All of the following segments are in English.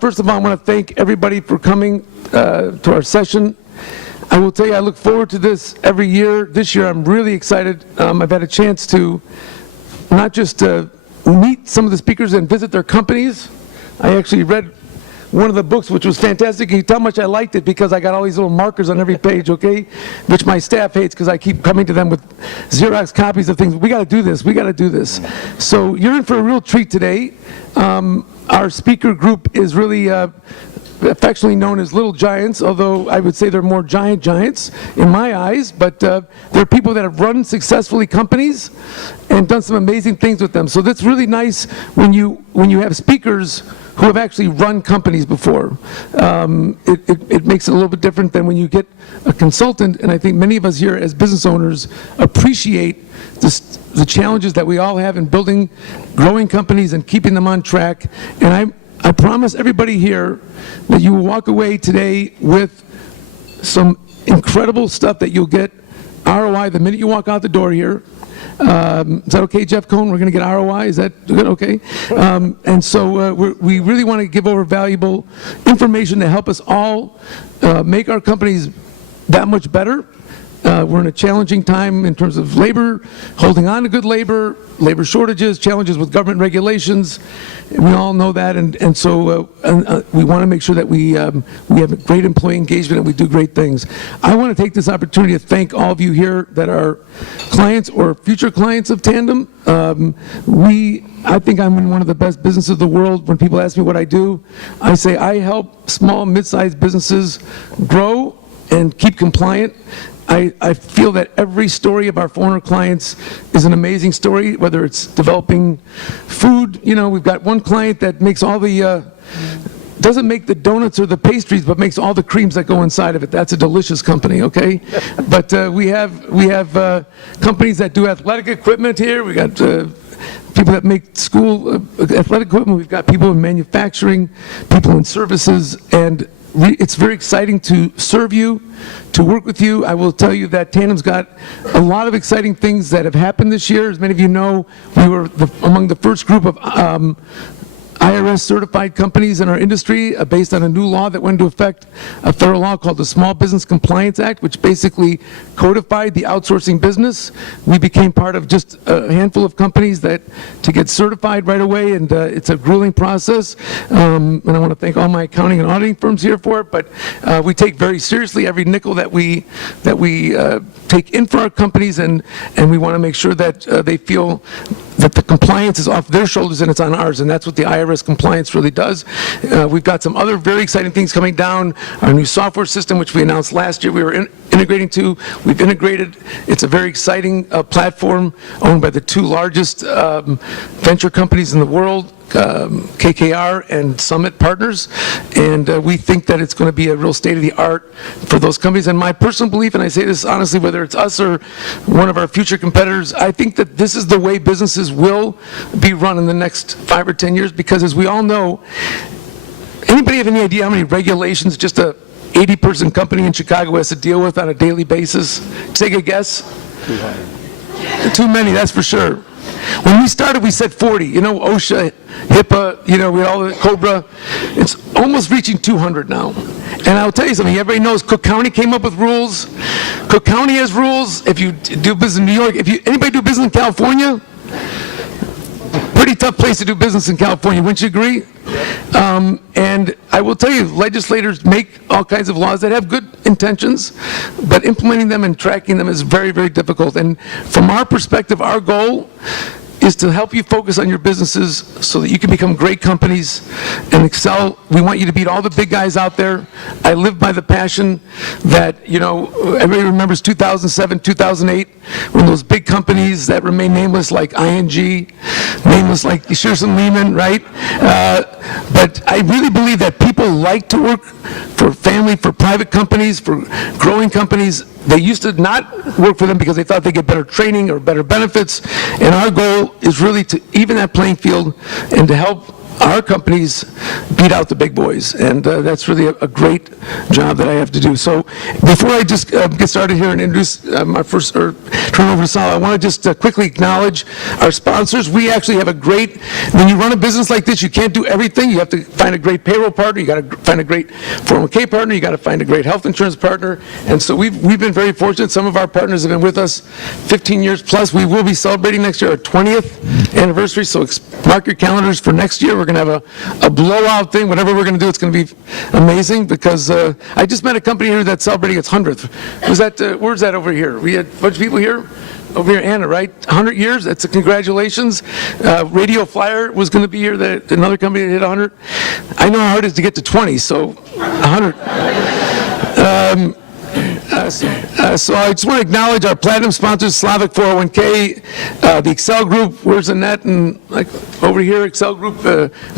First of all, I want to thank everybody for coming to our session. I will tell you, I look forward to this every year. This year, I'm really excited. I've had a chance to not just meet some of the speakers and visit their companies. I actually read one of the books, which was fantastic. You can tell how much I liked it because I got all these little markers on every page, okay? Which my staff hates because I keep coming to them with Xerox copies of things. We got to do this. We got to do this. So you're in for a real treat today. Our speaker group is really affectionately known as Little Giants, although I would say they're more giants in my eyes. But they're people that have run successfully companies and done some amazing things with them. So that's really nice when you have speakers who have actually run companies before. It makes it a little bit different than when you get a consultant, and I think many of us here as business owners appreciate the challenges that we all have in building, growing companies and keeping them on track. And I promise everybody here that you will walk away today with some incredible stuff that you'll get ROI the minute you walk out the door here. Is that okay, Jeff Cohn? We're going to get ROI? Is that good? Okay. And so we really want to give over valuable information to help us all make our companies that much better. We're in a challenging time in terms of labor, holding on to good labor shortages, challenges with government regulations. We all know that, and so we want to make sure that we have a great employee engagement and we do great things. I want to take this opportunity to thank all of you here that are clients or future clients of Tandem. I think I'm in one of the best businesses in the world. When people ask me what I do, I say I help small, mid-sized businesses grow and keep compliant. I feel that every story of our 400 clients is an amazing story, whether it's developing food. You know, we've got one client that makes all the, doesn't make the donuts or the pastries, but makes all the creams that go inside of it. That's a delicious company, okay? But we have companies that do athletic equipment here. We got people that make school athletic equipment. We've got people in manufacturing, people in services, and it's very exciting to serve you, to work with you. I will tell you that Tandem's got a lot of exciting things that have happened this year. As many of you know, we were among the first group of IRS certified companies in our industry based on a new law that went into effect, a federal law called the Small Business Compliance Act, which basically codified the outsourcing business. We became part of just a handful of companies that to get certified right away, and it's a grueling process. And I want to thank all my accounting and auditing firms here for it, but we take very seriously every nickel that we take in for our companies, and we want to make sure that they feel that the compliance is off their shoulders and it's on ours, and that's what the IRS compliance really does. We've got some other very exciting things coming down. Our new software system, which we announced last year, we were integrating to. We've integrated. It's a very exciting platform owned by the two largest venture companies in the world, KKR and Summit Partners, and we think that it's going to be a real state-of-the-art for those companies. And my personal belief, and I say this honestly, whether it's us or one of our future competitors, I think that this is the way businesses will be run in the next 5 or 10 years, because as we all know, anybody have any idea how many regulations just a 80-person company in Chicago has to deal with on a daily basis? Take a guess. Too many, that's for sure. When we started, we said 40. You know, OSHA, HIPAA, you know, we all COBRA. It's almost reaching 200 now. And I'll tell you something. Everybody knows Cook County came up with rules. Cook County has rules. If you do business in New York, anybody do business in California? Pretty tough place to do business in California, wouldn't you agree? And I will tell you, legislators make all kinds of laws that have good intentions, but implementing them and tracking them is very, very difficult. And from our perspective, our goal is to help you focus on your businesses so that you can become great companies and excel. We want you to beat all the big guys out there. I live by the passion that, you know, everybody remembers 2007, 2008, when those big companies that remain nameless like ING, nameless like Shearson Lehman, right? But I really believe that people like to work for family, for private companies, for growing companies. They used to not work for them because they thought they'd get better training or better benefits. And our goal is really to even that playing field and to help our companies beat out the big boys, and that's really a great job that I have to do. So before I just get started here and introduce my first, or turn over to Salo, I want to just quickly acknowledge our sponsors. We actually have a great, when you run a business like this, you can't do everything. You have to find a great payroll partner, you got to find a great 401k partner, you got to find a great health insurance partner, and so we've been very fortunate. Some of our partners have been with us 15 years plus. We will be celebrating next year our 20th anniversary, so mark your calendars for next year. We're going to have a blowout thing. Whatever we're going to do, it's going to be amazing, because I just met a company here that's celebrating its 100th. Was that, where's that over here? We had a bunch of people here? Over here, Anna, right? 100 years, that's a congratulations. Radio Flyer was going to be here, another company that hit 100. I know how hard it is to get to 20, so 100. So I just want to acknowledge our platinum sponsors, Slavic 401k, the Excel Group, where's Annette, and like over here, Excel Group,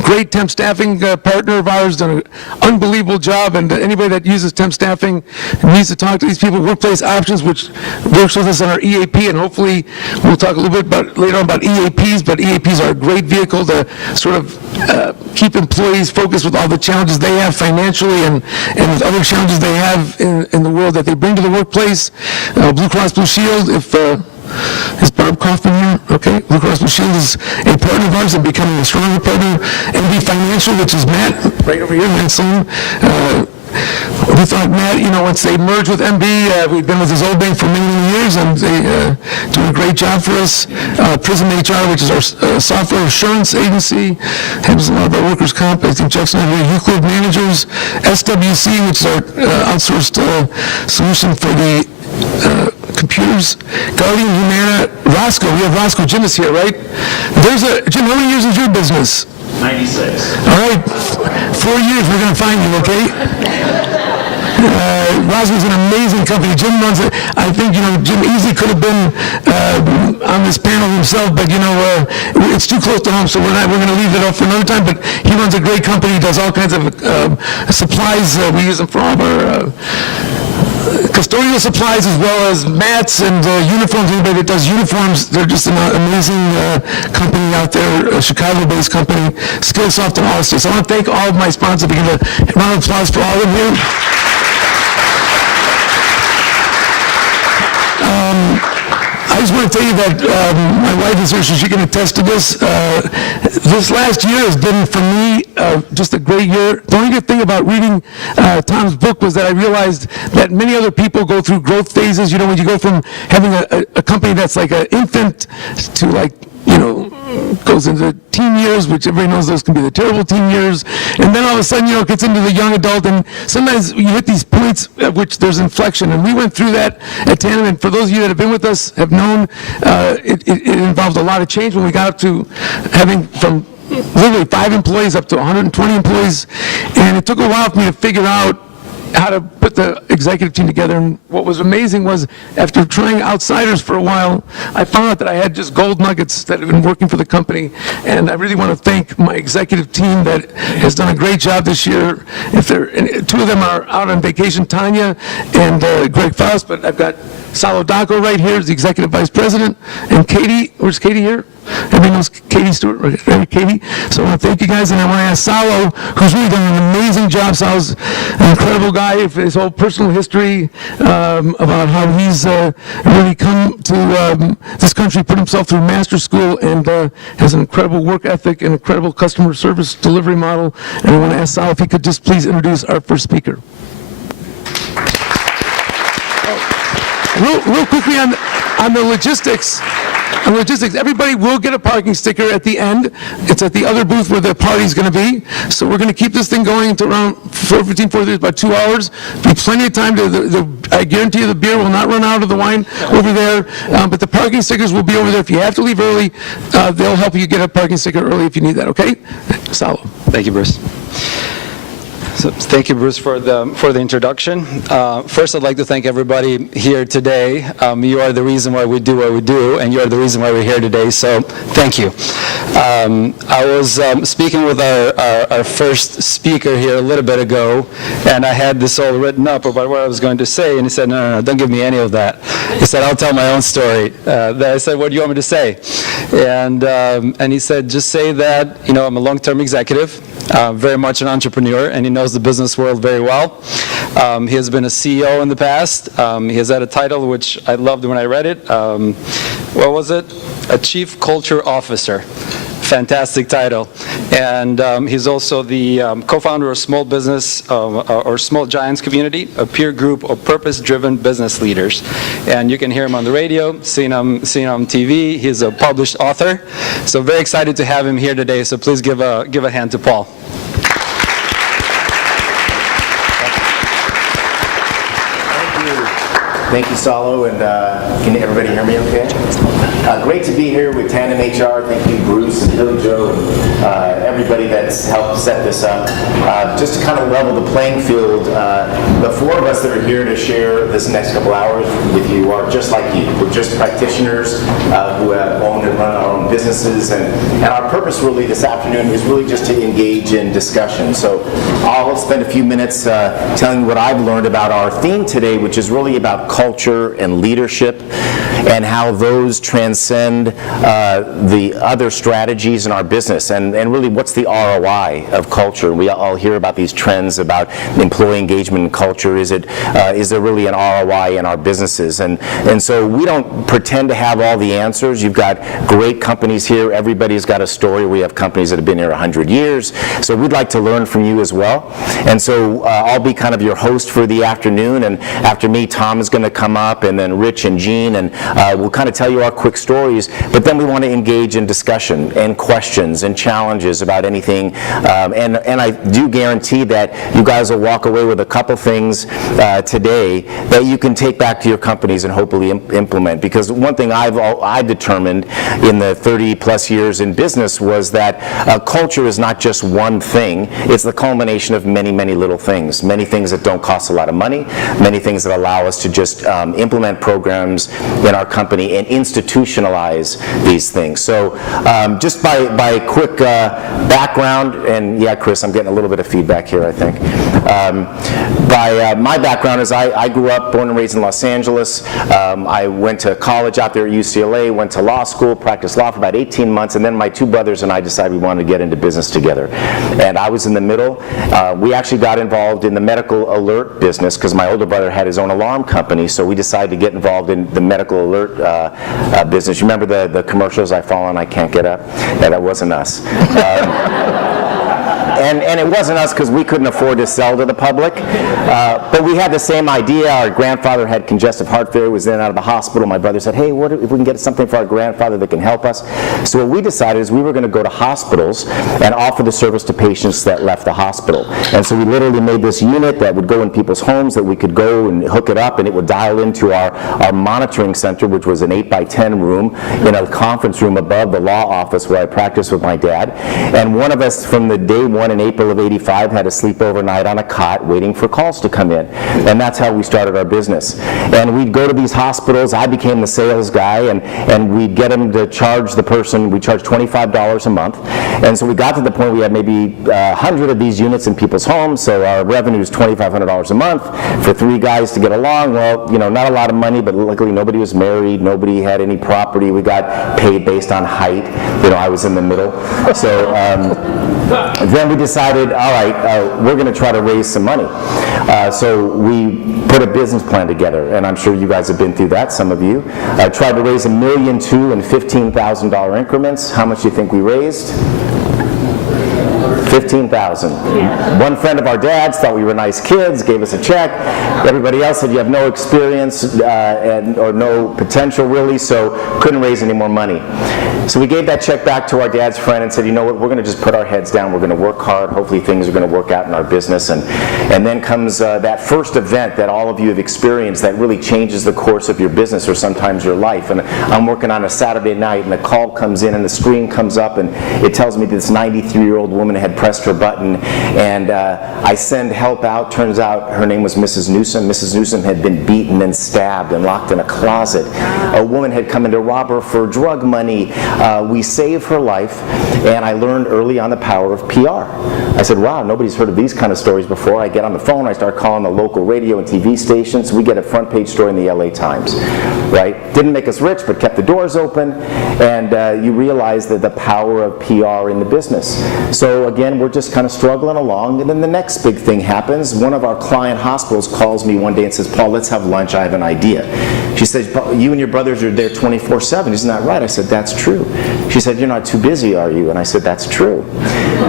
great temp staffing partner of ours, done an unbelievable job, and anybody that uses temp staffing needs to talk to these people. Workplace Options, which works with us on our EAP, and hopefully we'll talk a little bit later on about EAPs, but EAPs are a great vehicle to sort of keep employees focused with all the challenges they have financially and with other challenges they have in the world that they bring to the workplace. Blue Cross Blue Shield, is Barb Kaufman here? Okay. Blue Cross Blue Shield is a partner of ours and becoming a stronger partner. MB Financial, which is Matt, right over here, Matt Sloan. We thought Matt, once they merged with MB, we've been with his old bank for many, many years, and they doing a great job for us. Prism HR, which is our software assurance agency, handles a lot of our workers' comp. I think Jackson and I are Euclid managers. SWC, which is our outsourced solution for the computers. Guardian Humana, Roscoe. We have Roscoe. Jim is here, right? Jim, how many years is your business? 96. All right, 4 years, we're going to find you, okay? Roscoe's an amazing company. Jim runs it. I think, Jim easily could have been on this panel himself, but, it's too close to home, so we're going to leave it up for another time, but he runs a great company. He does all kinds of supplies. We use them for all of our custodial supplies, as well as mats and uniforms. Anybody that does uniforms, they're just an amazing company out there, a Chicago-based company, Skillsoft and Allstate. So I want to thank all of my sponsors. We give a round of applause for all of you. I just want to tell you that my wife is here, so she can attest to this. This last year has been, for me, just a great year. The only good thing about reading Tom's book was that I realized that many other people go through growth phases. When you go from having a company that's like an infant to goes into teen years, which everybody knows those can be the terrible teen years, and then all of a sudden, it gets into the young adult, and sometimes you hit these points at which there's inflection, and we went through that at Tandem, and for those of you that have been with us have known it involved a lot of change when we got up to having from literally 5 employees up to 120 employees, and it took a while for me to figure out how to put the executive team together. And what was amazing was, after trying outsiders for a while, I found out that I had just gold nuggets that have been working for the company. And I really want to thank my executive team that has done a great job this year. And 2 of them are out on vacation, Tanya and Greg Faust, but I've got Salo Doko right here as the executive vice president, and Katie. Where's Katie here? Everybody knows Katie Stewart, right? Katie. So I want to thank you guys, and I want to ask Salo, who's really done an amazing job. Salo's an incredible guy for his whole personal history, about how he's really come to this country, put himself through master school, and has an incredible work ethic and incredible customer service delivery model. And I want to ask Salo if he could just please introduce our first speaker. Real quickly on the logistics. Everybody will get a parking sticker at the end. It's at the other booth where the party's going to be. So we're going to keep this thing going until around 4:15, 4:30, about 2 hours. Be plenty of time I guarantee you the beer will not run out of the wine over there. But the parking stickers will be over there. If you have to leave early, they'll help you get a parking sticker early if you need that, okay? Salo. Thank you, Bruce. So thank you, Bruce, for the introduction. First, I'd like to thank everybody here today. You are the reason why we do what we do, and you are the reason why we're here today, so thank you. I was speaking with our first speaker here a little bit ago, and I had this all written up about what I was going to say, and he said, no, don't give me any of that. He said, I'll tell my own story. I said, what do you want me to say? And he said, just say that, I'm a long-term executive, very much an entrepreneur, and he knows the business world very well. He has been a CEO in the past. He has had a title which I loved when I read it. What was it? A Chief Culture Officer. Fantastic title. And he's also the co-founder of Small Business or Small Giants Community, a peer group of purpose-driven business leaders. And you can hear him on the radio, seen him on TV. He's a published author. So very excited to have him here today. So please give a hand to Paul. Thank you, Salo, and can everybody hear me okay? Great to be here with Tandem HR. Thank you, Bruce and Joe, and everybody that's helped set this up. Just to kind of level the playing field, the four of us that are here to share this next couple hours with you are just like you. We're just practitioners who have owned and run our own businesses, and our purpose really this afternoon is really just to engage in discussion. So I'll spend a few minutes telling you what I've learned about our theme today, which is really about culture and leadership and how those transcend the other strategies in our business, and really what's the ROI of culture. We all hear about these trends about employee engagement and culture. Is there really an ROI in our businesses? And so we don't pretend to have all the answers. You've got great companies here. Everybody's got a story. We have companies that have been here 100 years. So we'd like to learn from you as well. And so I'll be kind of your host for the afternoon, and after me, Tom is going to come up, and then Rich and Jean, and we'll kind of tell you our quick stories, but then we want to engage in discussion and questions and challenges about anything, and I do guarantee that you guys will walk away with a couple things today that you can take back to your companies and hopefully implement, because one thing I've determined in the 30 plus years in business was that culture is not just one thing. It's the culmination of many, many little things, many things that don't cost a lot of money, many things that allow us to just implement programs in our company and institutionalize these things. So just by quick background, and yeah, Chris, I'm getting a little bit of feedback here, I think. My background is I grew up, born and raised in Los Angeles. I went to college out there at UCLA, went to law school, practiced law for about 18 months, and then my two brothers and I decided we wanted to get into business together. And I was in the middle. We actually got involved in the medical alert business because my older brother had his own alarm company, so we decided to get involved in the medical alert business. You remember the commercials, I fall and I can't get up? Yeah, that wasn't us. And it wasn't us because we couldn't afford to sell to the public, but we had the same idea. Our grandfather had congestive heart failure, was in and out of the hospital. My brother said, hey, what if we can get something for our grandfather that can help us? So what we decided is we were going to go to hospitals and offer the service to patients that left the hospital. And so we literally made this unit that would go in people's homes, that we could go and hook it up, and it would dial into our monitoring center, which was an 8x10 room in a conference room above the law office where I practiced with my dad. And one of us from the day one in April of '85 had to sleep overnight on a cot waiting for calls to come in. And that's how we started our business. And we'd go to these hospitals. I became the sales guy, and we'd get them to charge the person. We charged $25 a month. And so we got to the point we had maybe 100 of these units in people's homes, so our revenue is $2,500 a month for three guys to get along. Well, not a lot of money, but luckily nobody was married, nobody had any property. We got paid based on height. I was in the middle. So then we decided, all right, we're going to try to raise some money. So we put a business plan together, and I'm sure you guys have been through that, some of you. Tried to raise $1.2 million in $15,000 increments. How much do you think we raised? $15,000. One friend of our dad's thought we were nice kids, gave us a check. Everybody else said you have no experience or no potential really, so couldn't raise any more money. So we gave that check back to our dad's friend and said, you know what, we're going to just put our heads down, we're going to work hard, hopefully things are going to work out in our business. And then comes that first event that all of you have experienced that really changes the course of your business or sometimes your life. And I'm working on a Saturday night, and the call comes in and the screen comes up, and it tells me this 93-year-old woman had pressed her button, and I send help out. Turns out her name was Mrs. Newsom. Mrs. Newsom had been beaten and stabbed and locked in a closet. A woman had come in to rob her for drug money. We saved her life, and I learned early on the power of PR. I said, wow, nobody's heard of these kind of stories before. I get on the phone, I start calling the local radio and TV stations. We get a front page story in the LA Times, right? Didn't make us rich, but kept the doors open, and you realize that the power of PR in the business. So again, we're just kind of struggling along, and then the next big thing happens. One of our client hospitals calls me one day and says, Paul, let's have lunch, I have an idea. She says, you and your brothers are there 24/7, isn't that right? I said, that's true. She said, you're not too busy, are you? And I said, that's true.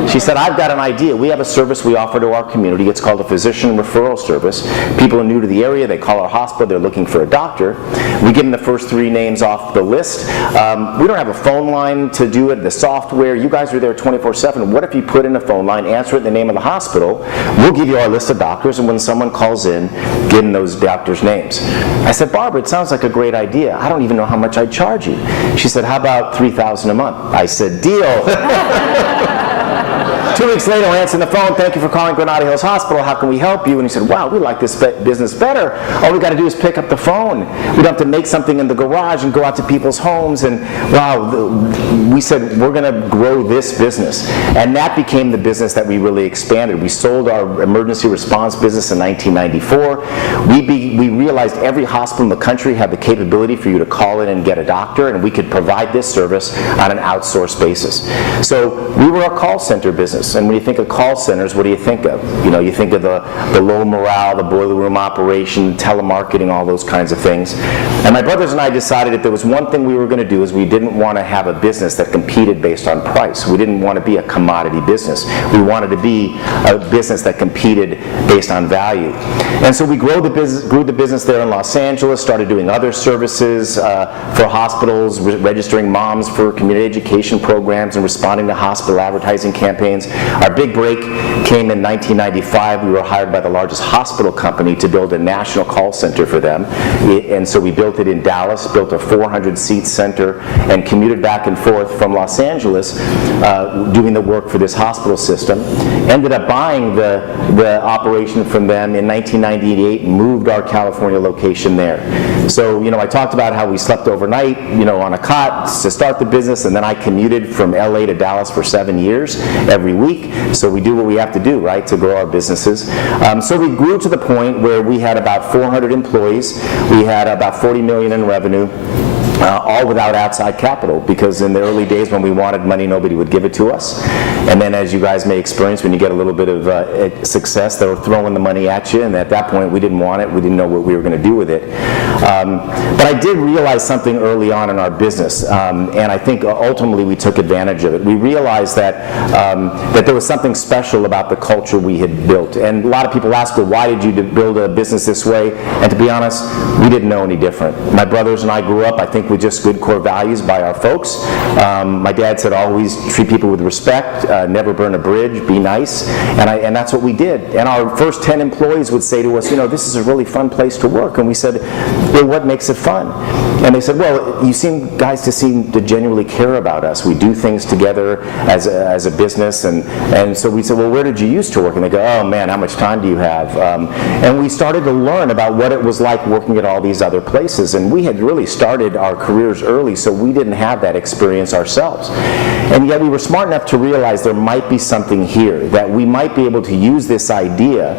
She said, I've got an idea. We have a service we offer to our community. It's called a physician referral service. People are new to the area, they call our hospital, they're looking for a doctor. We give them the first 3 names off the list. We don't have a phone line to do it, the software. You guys are there 24/7. What if you put in a phone line, answer it in the name of the hospital, we'll give you our list of doctors, and when someone calls in, give them those doctors' names. I said, Barbara, it sounds like a great idea. I don't even know how much I'd charge you. She said, how about $3,000 a month? I said, deal. 2 weeks later, I answered the phone, thank you for calling Granada Hills Hospital, how can we help you? And he said, wow, we like this business better. All we got to do is pick up the phone. We don't have to make something in the garage and go out to people's homes. And wow, we said, we're going to grow this business. And that became the business that we really expanded. We sold our emergency response business in 1994. We realized every hospital in the country had the capability for you to call in and get a doctor, and we could provide this service on an outsourced basis. So we were a call center business. And when you think of call centers, what do you think of? You know, you think of the low morale, the boiler room operation, telemarketing, all those kinds of things. And my brothers and I decided if there was one thing we were going to do is we didn't want to have a business that competed based on price. We didn't want to be a commodity business. We wanted to be a business that competed based on value. And so we grew the business there in Los Angeles, started doing other services for hospitals, registering moms for community education programs and responding to hospital advertising campaigns. Our big break came in 1995. We were hired by the largest hospital company to build a national call center for them. And so we built it in Dallas, built a 400-seat center, and commuted back and forth from Los Angeles doing the work for this hospital system. Ended up buying the operation from them in 1998 and moved our California location there. So, you know, I talked about how we slept overnight, you know, on a cot to start the business, and then I commuted from LA to Dallas for 7 years every week. So we do what we have to do, right, to grow our businesses. So we grew to the point where we had about 400 employees. We had about $40 million in revenue. All without outside capital, because in the early days when we wanted money, nobody would give it to us. And then, as you guys may experience, when you get a little bit of success, they're throwing the money at you, and at that point we didn't want it, we didn't know what we were going to do with it. But I did realize something early on in our business, and I think ultimately we took advantage of it. We realized that there was something special about the culture we had built. And a lot of people ask, well, why did you build a business this way? And to be honest, we didn't know any different. My brothers and I grew up, I think, with just good core values by our folks. My dad said always treat people with respect, never burn a bridge, be nice, and that's what we did. And our first 10 employees would say to us, you know, this is a really fun place to work. And we said, well, what makes it fun? And they said, well, you seem to genuinely care about us. We do things together as a business. And so we said, well, where did you used to work? And they go, oh man, how much time do you have? And we started to learn about what it was like working at all these other places. And we had really started our careers early, so we didn't have that experience ourselves. And yet we were smart enough to realize there might be something here, that we might be able to use this idea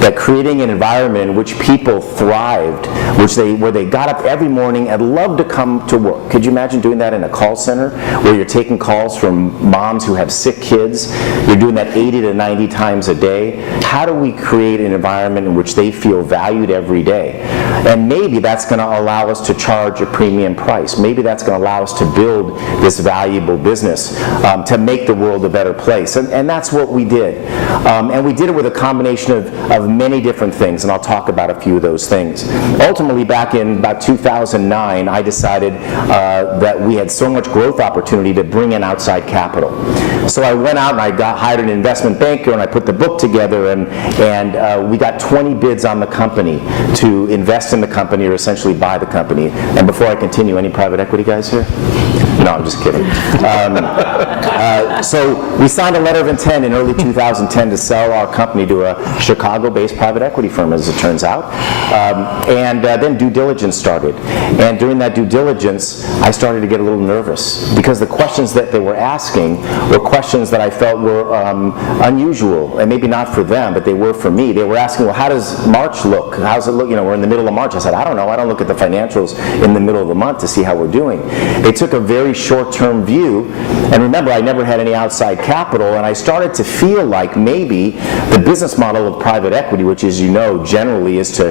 that creating an environment in which people thrived, where they got up every morning and loved to come to work. Could you imagine doing that in a call center, where you're taking calls from moms who have sick kids? You're doing that 80 to 90 times a day. How do we create an environment in which they feel valued every day? And maybe that's going to allow us to charge a premium price. Maybe that's going to allow us to build this valuable business to make the world a better place. And that's what we did. And we did it with a combination of many different things, and I'll talk about a few of those things. Ultimately, back in about 2009, I decided that we had so much growth opportunity to bring in outside capital. So I went out and I hired an investment banker, and I put the book together, and we got 20 bids on the company to invest in the company or essentially buy the company. And before I continue, any private equity guys here? No, I'm just kidding. So we signed a letter of intent in early 2010 to sell our company to a Chicago-based private equity firm, as it turns out. And then due diligence started. And during that due diligence, I started to get a little nervous because the questions that they were asking were questions that I felt were unusual, and maybe not for them, but they were for me. They were asking, well, how does March look? How's it look? You know, we're in the middle of March. I said, I don't know. I don't look at the financials in the middle of the month to see how we're doing. They took a very short-term view, and remember, I never had any outside capital, and I started to feel like maybe the business model of private equity, which, as you know, generally is to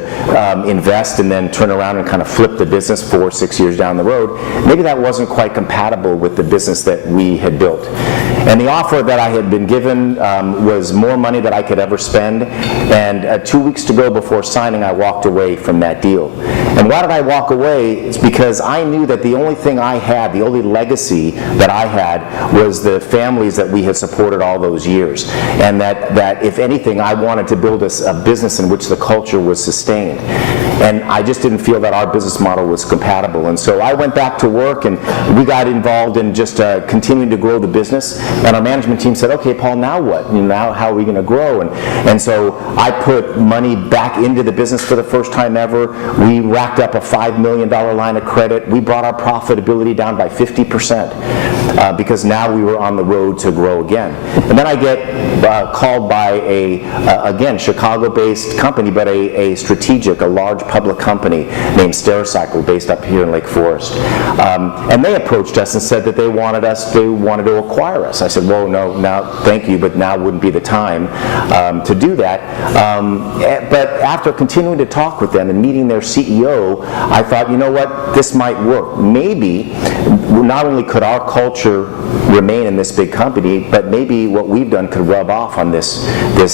invest and then turn around and kind of flip the business 4 or 6 years down the road, maybe that wasn't quite compatible with the business that we had built. And the offer that I had been given was more money than I could ever spend, and 2 weeks to go before signing, I walked away from that deal. And why did I walk away? It's because I knew that the only thing I had, the only legacy that I had, was the families that we had supported all those years. And that if anything, I wanted to build a business in which the culture was sustained. And I just didn't feel that our business model was compatible. And so I went back to work, and we got involved in just continuing to grow the business. And our management team said, okay, Paul, now what? You know, now how are we going to grow? And so I put money back into the business for the first time ever. We racked up a $5 million line of credit. We brought our profitability down by 50% because now we were on the road to grow again. And then I get called by again, Chicago-based company, but a strategic, a large public company named Stericycle, based up here in Lake Forest. And they approached us and said that they wanted to acquire us. I said, well, no, thank you, but now wouldn't be the time to do that. But after continuing to talk with them and meeting their CEO, I thought, you know what, this might work. Maybe not only could our culture remain in this big company, but maybe what we've done could rub off on this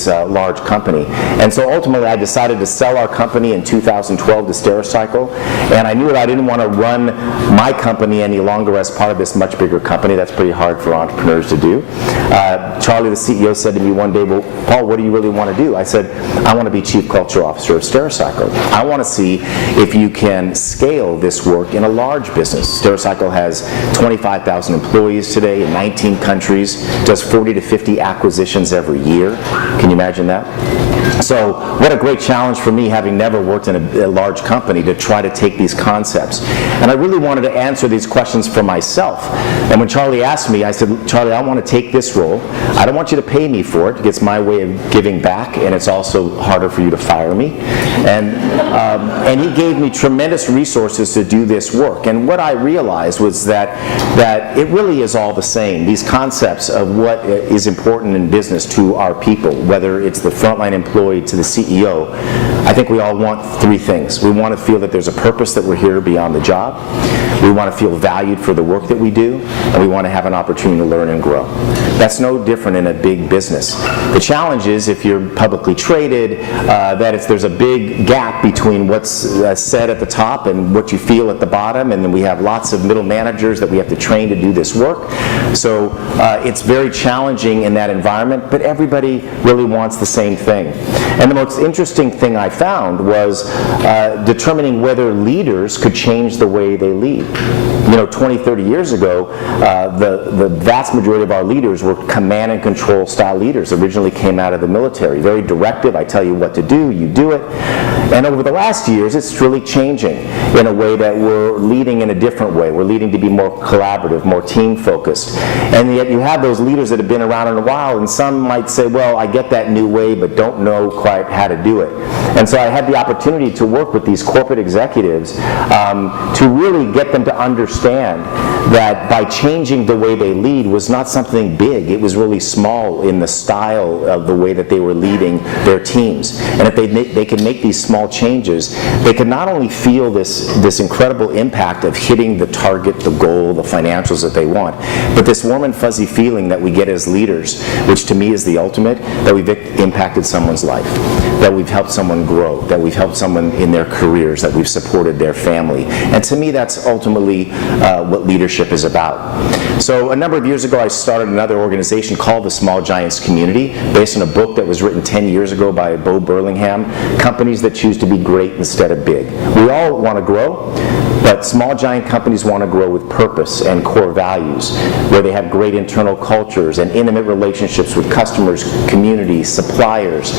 large company. And so ultimately I decided to sell our company in 2012 to Stericycle, and I knew that I didn't want to run my company any longer as part of this much bigger company. That's pretty hard for entrepreneurs to do. Charlie, the CEO, said to me one day, well, Paul, what do you really want to do? I said, I want to be Chief Culture Officer of Stericycle. I want to see if you can scale this work in a large business. Stericycle has 25,000 employees today in 19 countries, does 40 to 50 acquisitions every year. Can you imagine that? So what a great challenge for me, having never worked in a large company, to try to take these concepts. And I really wanted to answer these questions for myself. And when Charlie asked me, I said, Charlie, I want to take this role. I don't want you to pay me for it. It's my way of giving back, and it's also harder for you to fire me. And he gave me tremendous resources to do this work. And what I realized was that it really is all the same. These concepts of what is important in business to our people, whether it's the frontline employee to the CEO, I think we all want three things. We want to feel that there's a purpose, that we're here beyond the job. We want to feel valued for the work that we do, and we want to have an opportunity to learn and grow. That's no different in a big business. The challenge is, if you're publicly traded, that there's a big gap between what's said at the top and what you feel at the bottom, and then we have lots of middle managers that we have to train to do this work. So it's very challenging in that environment, but everybody really wants the same thing. And the most interesting thing I found was determining whether leaders could change the way they lead. You know, 20, 30 years ago, the vast majority of our leaders were command and control style leaders, originally came out of the military. Very directive, I tell you what to do, you do it. And over the last years, it's really changing in a way that we're leading in a different way. We're leading to be more collaborative, more team-focused. And yet you have those leaders that have been around in a while, and some might say, well, I get that new way, but don't know quite how to do it. And so I had the opportunity to work with these corporate executives to really get them to understand that by changing the way they lead was not something big. It was really small in the style of the way that they were leading their teams. And if they could make these small changes, they could not only feel this incredible impact of hitting the target, the goal, the financials that they want, but this warm and fuzzy feeling that we get as leaders, which to me is the ultimate, that we've impacted someone's life, that we've helped someone grow, that we've helped someone in their careers, that we've supported their family. And to me, that's ultimately what leadership is about. So a number of years ago, I started another organization called the Small Giants Community, based on a book that was written 10 years ago by Bo Burlingham, Companies That Choose to Be Great Instead of Big. We all want to grow, but small giant companies want to grow with purpose and core values, where they have great internal cultures and intimate relationships with customers, communities, suppliers.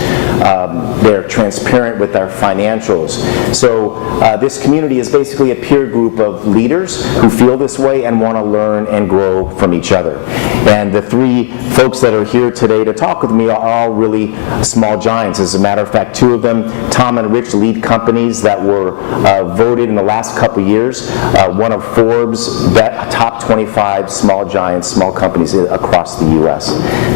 They're transparent with their financials. So this community is basically a peer group of leaders who feel this way and want to learn and grow from each other. And the three folks that are here today to talk with me are all really small giants. As a matter of fact, two of them, Tom and Rich, lead companies that were voted in the last couple years, one of Forbes' top 25 small giants, small companies across the U.S.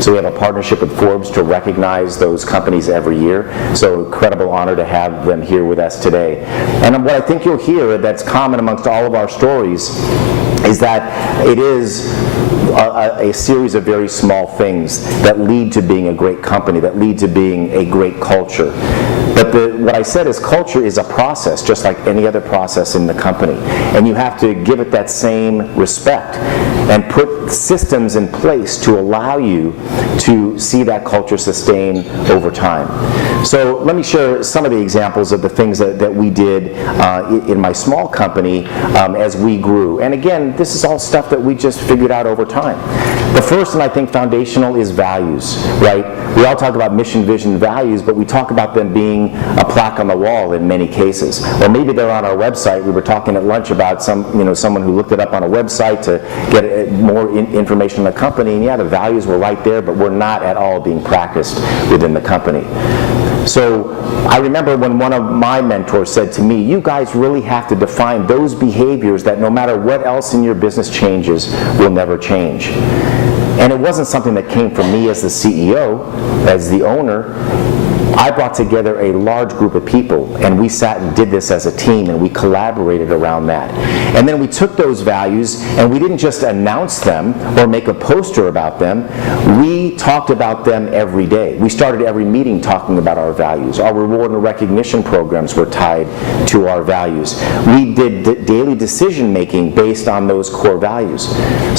So we have a partnership with Forbes to recognize those companies every year. So incredible honor to have them here with us today. And what I think you'll hear that's common amongst all of our stories is that it is a series of very small things that lead to being a great company, that lead to being a great culture. But what I said is culture is a process, just like any other process in the company. And you have to give it that same respect and put systems in place to allow you to see that culture sustain over time. So let me share some of the examples of the things that we did in my small company as we grew. And again, this is all stuff that we just figured out over time. The first, and I think foundational, is values, right? We all talk about mission, vision, values, but we talk about them being a plaque on the wall in many cases. Or maybe they're on our website. We were talking at lunch about someone who looked it up on a website to get more information on the company, and yeah, the values were right there, but were not at all being practiced within the company. So I remember when one of my mentors said to me, you guys really have to define those behaviors that no matter what else in your business changes, will never change. And it wasn't something that came from me as the CEO, as the owner. I brought together a large group of people, and we sat and did this as a team, and we collaborated around that. And then we took those values, and we didn't just announce them or make a poster about them. We talked about them every day. We started every meeting talking about our values. Our reward and recognition programs were tied to our values. We did daily decision making based on those core values.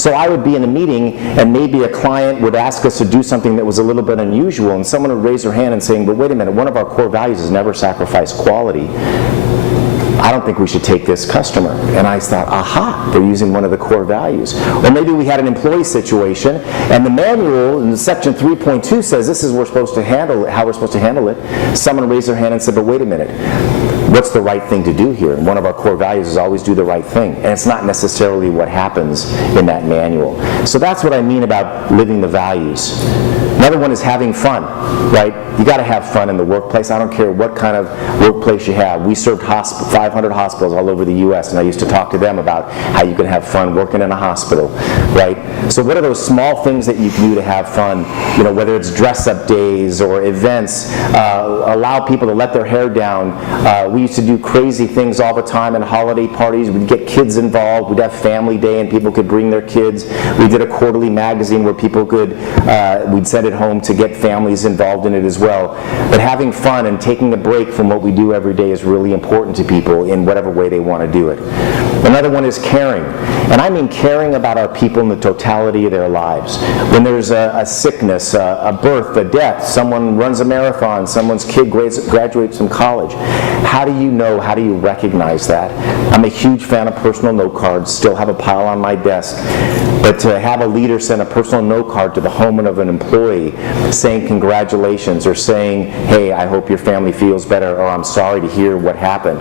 So I would be in a meeting, and maybe a client would ask us to do something that was a little bit unusual, and someone would raise their hand and saying, but wait a minute, one of our core values is never sacrifice quality. I don't think we should take this customer. And I thought, aha, they're using one of the core values. Or maybe we had an employee situation, and the manual in section 3.2 says this is how we're supposed to handle it. Someone raised their hand and said, but wait a minute, what's the right thing to do here? And one of our core values is always do the right thing. And it's not necessarily what happens in that manual. So that's what I mean about living the values. Another one is having fun, right? You got to have fun in the workplace. I don't care what kind of workplace you have. We served 500 hospitals all over the U.S., and I used to talk to them about how you can have fun working in a hospital, right? So what are those small things that you can do to have fun? Whether it's dress-up days or events, allow people to let their hair down. We used to do crazy things all the time in holiday parties. We'd get kids involved. We'd have family day, and people could bring their kids. We did a quarterly magazine where people could, we'd send it home to get families involved in it as well. But having fun and taking a break from what we do every day is really important to people in whatever way they want to do it. Another one is caring. And I mean caring about our people in the totality of their lives. When there's a sickness, a birth, a death, someone runs a marathon, someone's kid graduates from college, how do you recognize that? I'm a huge fan of personal note cards, still have a pile on my desk. But to have a leader send a personal note card to the home of an employee saying congratulations or saying, hey, I hope your family feels better, or I'm sorry to hear what happened.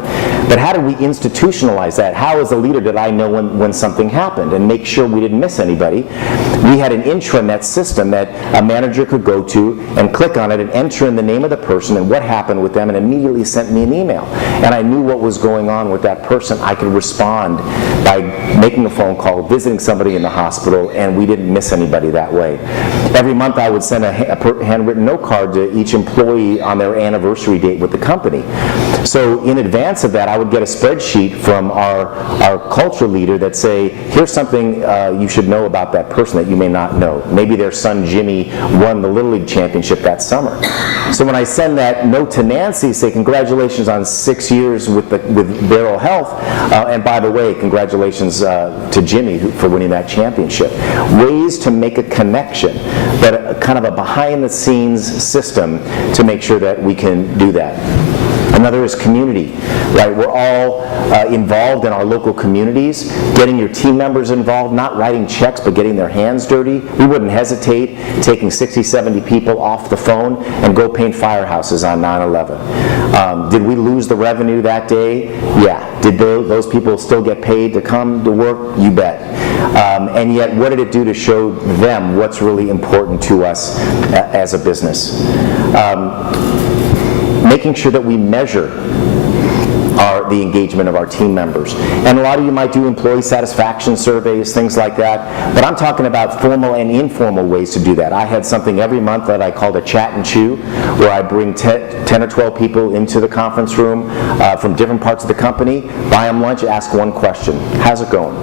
But how did we institutionalize that? How as a leader did I know when something happened and make sure we didn't miss anybody? We had an intranet system that a manager could go to and click on it and enter in the name of the person and what happened with them, and immediately sent me an email. And I knew what was going on with that person. I could respond by making a phone call, visiting somebody in the hospital, and we didn't miss anybody that way. Every month I would send a handwritten note card to each employee on their anniversary date with the company. So in advance of that, I would get a spreadsheet from our culture leader that say, here's something you should know about that person that you may not know. Maybe their son Jimmy won the Little League championship that summer. So when I send that note to Nancy, say congratulations on 6 years with Barrel Health, and by the way, congratulations to Jimmy for winning that championship. Ways to make a connection, but kind of a behind-the-scenes system to make sure that we can do that. Another is community, right? We're all involved in our local communities, getting your team members involved, not writing checks, but getting their hands dirty. We wouldn't hesitate taking 60, 70 people off the phone and go paint firehouses on 9/11. Did we lose the revenue that day? Yeah. Did those people still get paid to come to work? You bet. And yet, what did it do to show them what's really important to us as a business? Making sure that we measure the engagement of our team members. And a lot of you might do employee satisfaction surveys, things like that, but I'm talking about formal and informal ways to do that. I had something every month that I called a chat and chew, where I bring 10 or 12 people into the conference room from different parts of the company, buy them lunch, ask one question: how's it going?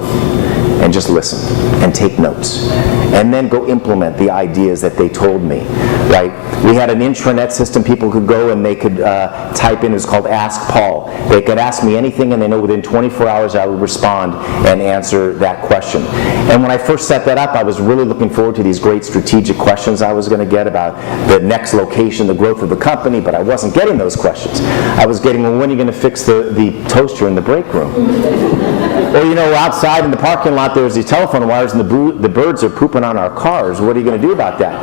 And just listen and take notes, and then go implement the ideas that they told me, right? We had an intranet system. People could go and they could type in, it's called Ask Paul. They could ask me anything, and they know within 24 hours I would respond and answer that question. And when I first set that up, I was really looking forward to these great strategic questions I was going to get about the next location, the growth of the company, but I wasn't getting those questions. I was getting, well, when are you going to fix the toaster in the break room? Or, you know, outside in the parking lot, there's these telephone wires and the birds are pooping on our cars. What are you going to do about that?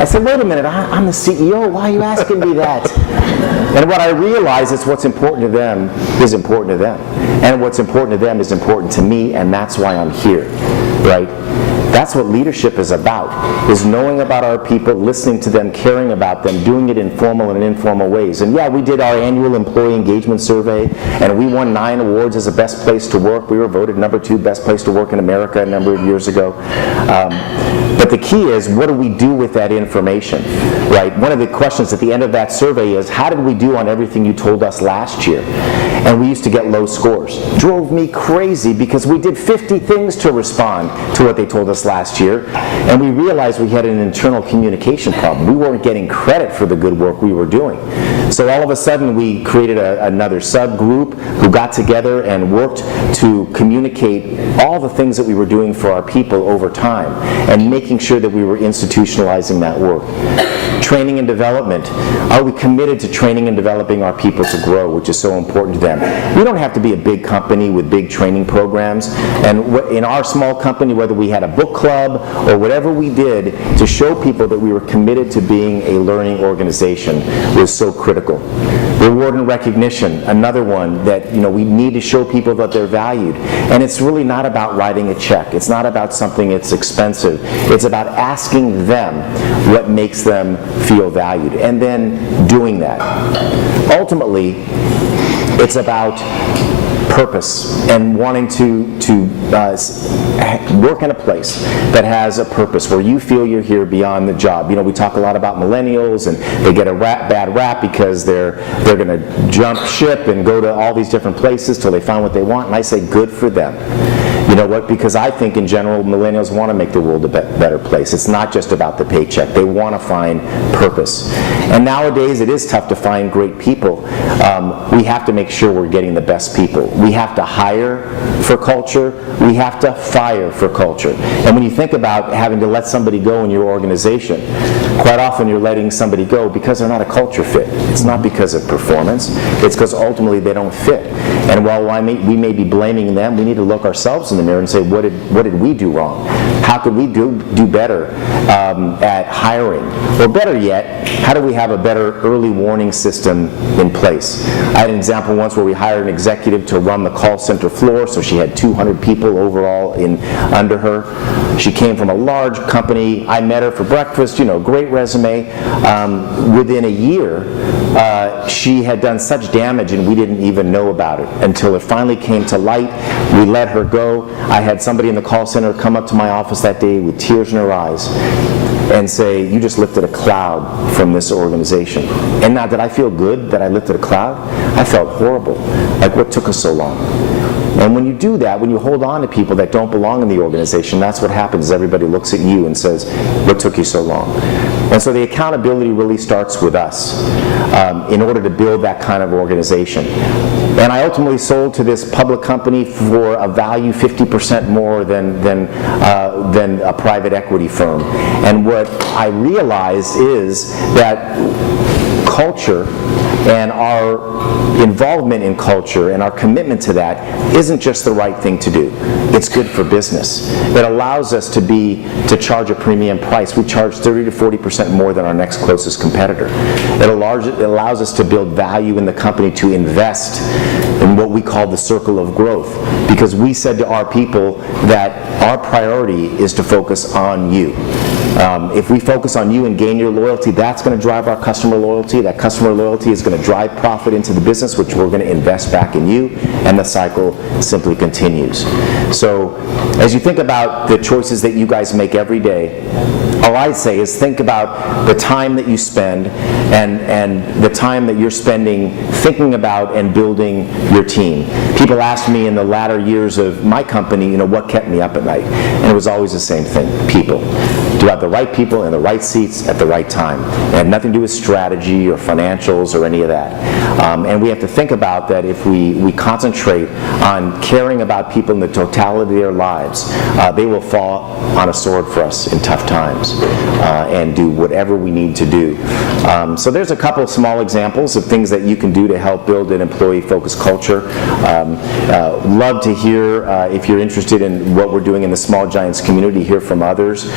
I said, wait a minute, I'm the CEO. Why are you asking me that? And what I realized is what's important to them is important to them. And what's important to them is important to me, and that's why I'm here, right? That's what leadership is about, is knowing about our people, listening to them, caring about them, doing it in formal and informal ways. And yeah, we did our annual employee engagement survey, and we won 9 awards as the best place to work. We were voted #2 best place to work in America a number of years ago. But the key is, what do we do with that information, right? One of the questions at the end of that survey is, how did we do on everything you told us last year? And we used to get low scores. Drove me crazy, because we did 50 things to respond to what they told us last year, and we realized we had an internal communication problem. We weren't getting credit for the good work we were doing. So all of a sudden we created another subgroup who got together and worked to communicate all the things that we were doing for our people over time, and making sure that we were institutionalizing that work. Training and development. Are we committed to training and developing our people to grow, which is so important to them? We don't have to be a big company with big training programs. And in our small company, whether we had a book club or whatever we did to show people that we were committed to being a learning organization, was so critical. Reward and recognition, another one that, you know, we need to show people that they're valued. And it's really not about writing a check. It's not about something that's expensive. It's about asking them what makes them feel valued, and then doing that. Ultimately, it's about purpose and wanting to work in a place that has a purpose, where you feel you're here beyond the job. You know, we talk a lot about millennials, and they get a bad rap because they're going to jump ship and go to all these different places till they find what they want, and I say good for them. You know what? Because I think in general, millennials want to make the world a better place. It's not just about the paycheck. They want to find purpose. And nowadays, it is tough to find great people. We have to make sure we're getting the best people. We have to hire for culture. We have to fire for culture. And when you think about having to let somebody go in your organization, quite often you're letting somebody go because they're not a culture fit. It's not because of performance. It's because ultimately they don't fit. And while we may be blaming them, we need to look ourselves in the mirror and say, what did we do wrong? How could we do better at hiring? Or better yet, how do we have a better early warning system in place? I had an example once where we hired an executive to run the call center floor, so she had 200 people overall under her. She came from a large company. I met her for breakfast, you know, great resume. Within a year, she had done such damage, and we didn't even know about it until it finally came to light. We let her go. I had somebody in the call center come up to my office that day with tears in her eyes and say, you just lifted a cloud from this organization. And now, did I feel good that I lifted a cloud? I felt horrible. Like, what took us so long? And when you do that, when you hold on to people that don't belong in the organization, that's what happens. Everybody looks at you and says, what took you so long? And so the accountability really starts with us in order to build that kind of organization. And I ultimately sold to this public company for a value 50% more than a private equity firm. And what I realized is that culture and our involvement in culture and our commitment to that isn't just the right thing to do. It's good for business. It allows us to charge a premium price. We charge 30 to 40% more than our next closest competitor. It allows us to build value in the company, to invest in what we call the circle of growth, because we said to our people that our priority is to focus on you. If we focus on you and gain your loyalty, that's going to drive our customer loyalty. That customer loyalty is going to drive profit into the business, which we're going to invest back in you, and the cycle simply continues. So as you think about the choices that you guys make every day, all I'd say is think about the time that you spend and the time that you're spending thinking about and building your team. People ask me in the latter years of my company, what kept me up at night? And it was always the same thing: people. Do I have the right people in the right seats at the right time? It had nothing to do with strategy or financials or any of that. And we have to think about that. If we concentrate on caring about people in the totality of their lives, they will fall on a sword for us in tough times and do whatever we need to do. So there's a couple of small examples of things that you can do to help build an employee-focused culture. Love to hear, if you're interested in what we're doing in the Small Giants community, hear from others.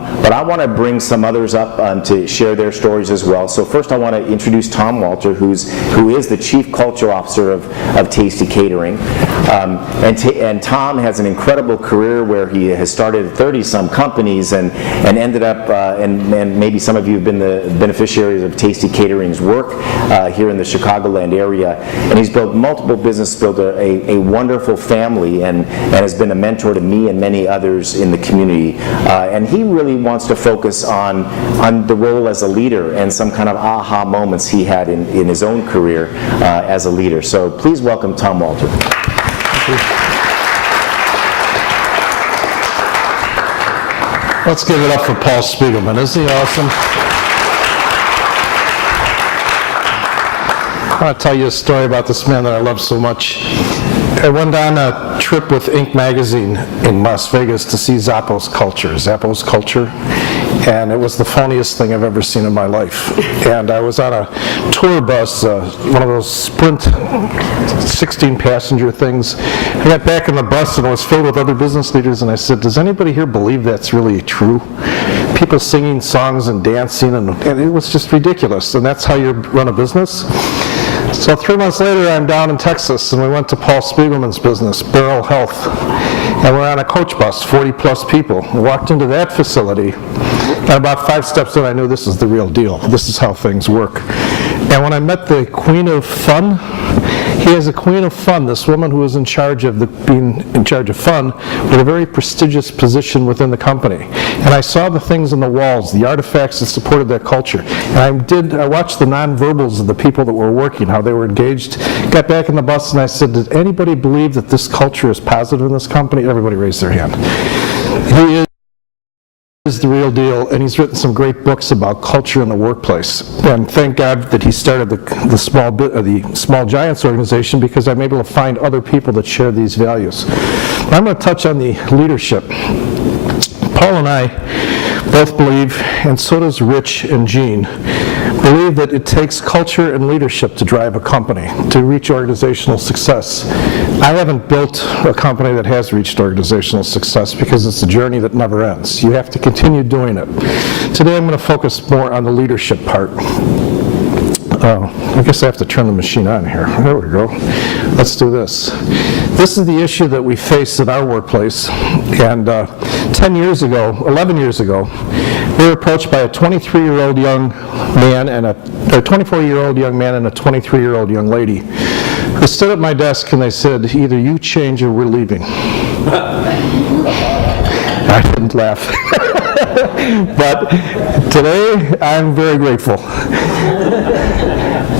But I want to bring some others up to share their stories as well. So first I want to introduce Tom Walter, who is the Chief Culture Officer of Tasty Catering. And Tom has an incredible career where he has started 30-some companies and ended up, and maybe some of you have been the beneficiaries of Tasty Catering's work here in the Chicagoland area. And he's built multiple businesses, built a wonderful family, and has been a mentor to me and many others in the community. And he really wants to focus on the role as a leader and some kind of aha moments he had in his own career as a leader. So please welcome Tom Walter. Let's give it up for Paul Spiegelman. Isn't he awesome? I want to tell you a story about this man that I love so much. I went on a trip with Inc. magazine in Las Vegas to see Zappos Culture, and it was the funniest thing I've ever seen in my life. And I was on a tour bus, one of those Sprint 16-passenger things. I got back in the bus and it was filled with other business leaders, and I said, does anybody here believe that's really true? People singing songs and dancing, and it was just ridiculous. And that's how you run a business? So 3 months later, I'm down in Texas, and we went to Paul Spiegelman's business, Barrel Health, and we're on a coach bus, 40-plus people. We walked into that facility, and about 5 steps in, I knew this is the real deal. This is how things work. And when I met the Queen of Fun, he has a Queen of Fun, this woman who was in charge of being in charge of fun, with a very prestigious position within the company. And I saw the things on the walls, the artifacts that supported that culture. And I watched the nonverbals of the people that were working, how they were engaged. Got back in the bus and I said, does anybody believe that this culture is positive in this company? Everybody raised their hand. He is the real deal, and he's written some great books about culture in the workplace. And thank God that he started the Small Giants organization, because I'm able to find other people that share these values. I'm going to touch on the leadership. Paul and I both believe, and so does Rich and Gene, believe that it takes culture and leadership to drive a company, to reach organizational success. I haven't built a company that has reached organizational success, because it's a journey that never ends. You have to continue doing it. Today I'm going to focus more on the leadership part. I guess I have to turn the machine on here. There we go. Let's do this. This is the issue that we face in our workplace. And 11 years ago, we were approached by a 23-year-old young man and a 24-year-old young man and a 23-year-old young lady who stood at my desk and they said, either you change or we're leaving. I didn't laugh. But today, I'm very grateful.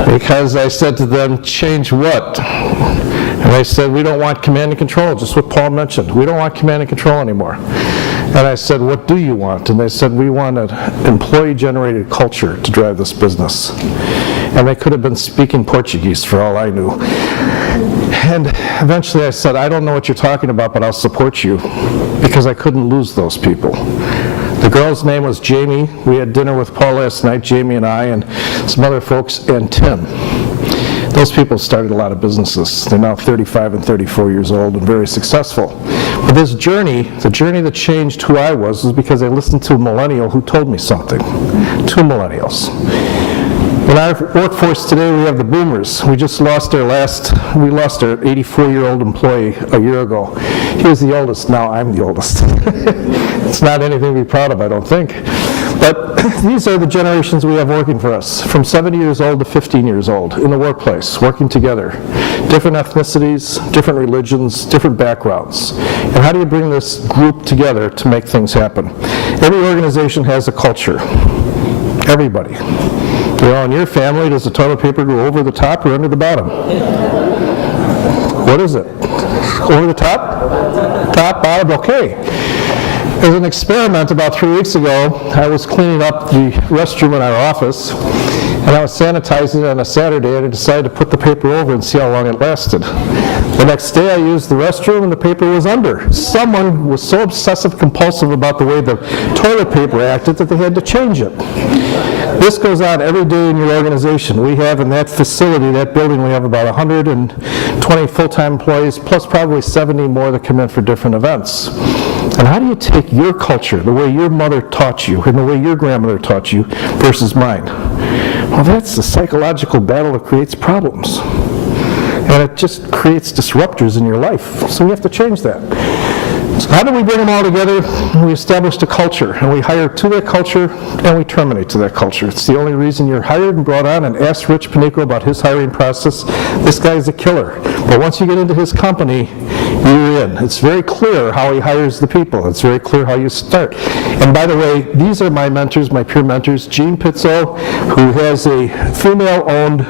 Because I said to them, change what? And they said, we don't want command and control, just what Paul mentioned. We don't want command and control anymore. And I said, what do you want? And they said, we want an employee-generated culture to drive this business. And they could have been speaking Portuguese for all I knew. And eventually I said, I don't know what you're talking about, but I'll support you, because I couldn't lose those people. The girl's name was Jamie. We had dinner with Paul last night, Jamie and I, and some other folks, and Tim. Those people started a lot of businesses. They're now 35 and 34 years old and very successful. But this journey, the journey that changed who I was because I listened to a millennial who told me something. 2 millennials. In our workforce today, we have the boomers. We lost our 84-year-old employee a year ago. He was the oldest. Now I'm the oldest. It's not anything to be proud of, I don't think. But these are the generations we have working for us, from 70 years old to 15 years old, in the workplace, working together. Different ethnicities, different religions, different backgrounds. And how do you bring this group together to make things happen? Every organization has a culture. Everybody. You know, in your family, does the toilet paper go over the top or under the bottom? What is it? Over the top? Top, bottom, okay. As an experiment about 3 weeks ago, I was cleaning up the restroom in our office, and I was sanitizing it on a Saturday, and I decided to put the paper over and see how long it lasted. The next day I used the restroom and the paper was under. Someone was so obsessive compulsive about the way the toilet paper acted that they had to change it. This goes on every day in your organization. We have in that facility, that building, we have about 120 full-time employees, plus probably 70 more that come in for different events. And how do you take your culture, the way your mother taught you, and the way your grandmother taught you, versus mine? Well, that's the psychological battle that creates problems. And it just creates disruptors in your life. So we have to change that. So how do we bring them all together? We established a culture, and we hire to that culture, and we terminate to that culture. It's the only reason you're hired and brought on. And ask Rich Panico about his hiring process. This guy's a killer. But once you get into his company, you're in. It's very clear how he hires the people. It's very clear how you start. And by the way, these are my mentors, my peer mentors. Jean Pizzo, who has a female-owned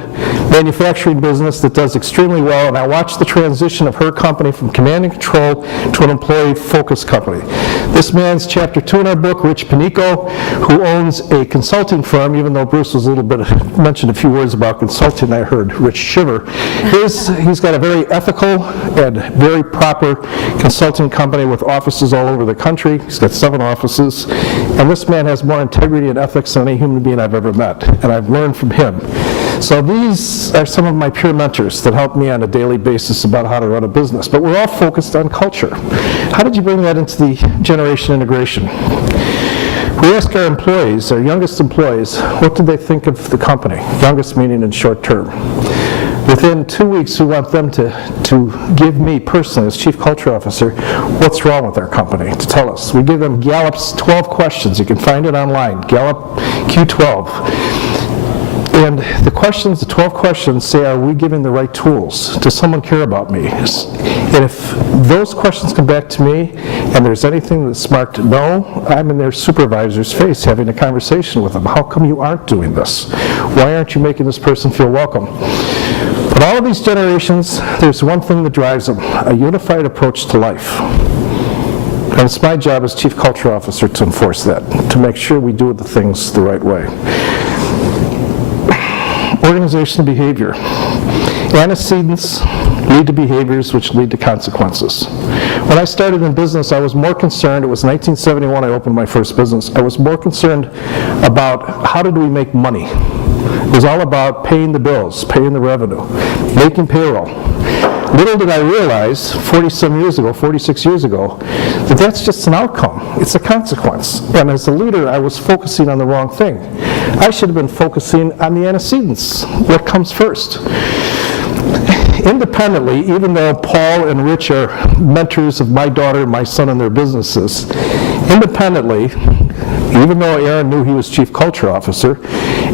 manufacturing business that does extremely well, and I watched the transition of her company from command and control to an employee-focused company. This man's chapter 2 in our book, Rich Panico, who owns a consulting firm, even though Bruce was mentioned a few words about consulting, I heard Rich shiver. He's got a very ethical and very proper consulting company with offices all over the country. He's got 7 offices, and this man has more integrity and ethics than any human being I've ever met, and I've learned from him. So these are some of my peer mentors that help me on a daily basis about how to run a business. But we're all focused on culture. How did you bring that into the generation integration? We ask our employees, our youngest employees, what did they think of the company? Youngest meaning in short term. Within 2 weeks, we want them to give me personally, as Chief Culture Officer, what's wrong with our company, to tell us. We give them Gallup's 12 questions. You can find it online, Gallup Q12. And the 12 questions say, are we giving the right tools? Does someone care about me? And if those questions come back to me, and there's anything that's marked no, I'm in their supervisor's face having a conversation with them. How come you aren't doing this? Why aren't you making this person feel welcome? But all of these generations, there's one thing that drives them, a unified approach to life. And it's my job as Chief Culture Officer to enforce that, to make sure we do the things the right way. Organizational behavior. Antecedents lead to behaviors which lead to consequences. When I started in business, I was more concerned, it was 1971 I opened my first business, I was more concerned about how did we make money. It was all about paying the bills, paying the revenue, making payroll. Little did I realize 46 years ago, that that's just an outcome. It's a consequence. And as a leader, I was focusing on the wrong thing. I should have been focusing on the antecedents, what comes first. Independently, even though Paul and Rich are mentors of my daughter and my son in their businesses, independently, even though Aaron knew he was Chief Culture Officer,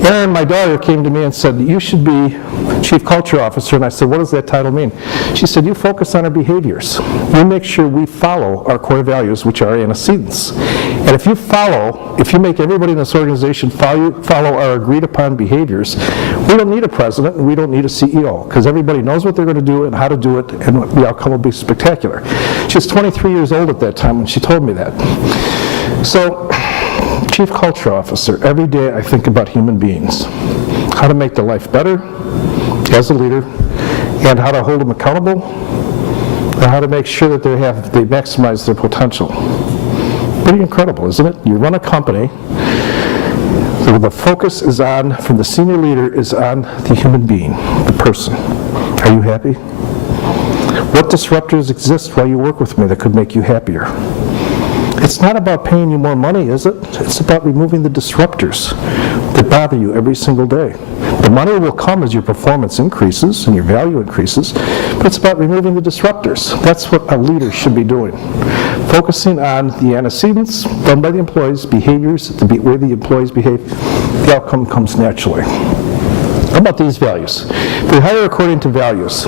Aaron, my daughter, came to me and said, you should be Chief Culture Officer. And I said, what does that title mean? She said, you focus on our behaviors. You make sure we follow our core values, which are antecedents. And if you make everybody in this organization follow our agreed upon behaviors, we don't need a president and we don't need a CEO, because everybody knows what they're going to do and how to do it, and the outcome will be spectacular. She was 23 years old at that time when she told me that. So, Chief Culture Officer, every day I think about human beings, how to make their life better as a leader, and how to hold them accountable, and how to make sure that they maximize their potential. Pretty incredible, isn't it? You run a company where the focus is on, from the senior leader, is on the human being, the person. Are you happy? What disruptors exist while you work with me that could make you happier? It's not about paying you more money, is it? It's about removing the disruptors that bother you every single day. The money will come as your performance increases and your value increases, but it's about removing the disruptors. That's what a leader should be doing. Focusing on the antecedents done by the employees, behaviors, the way the employees behave, the outcome comes naturally. How about these values? If we hire according to values,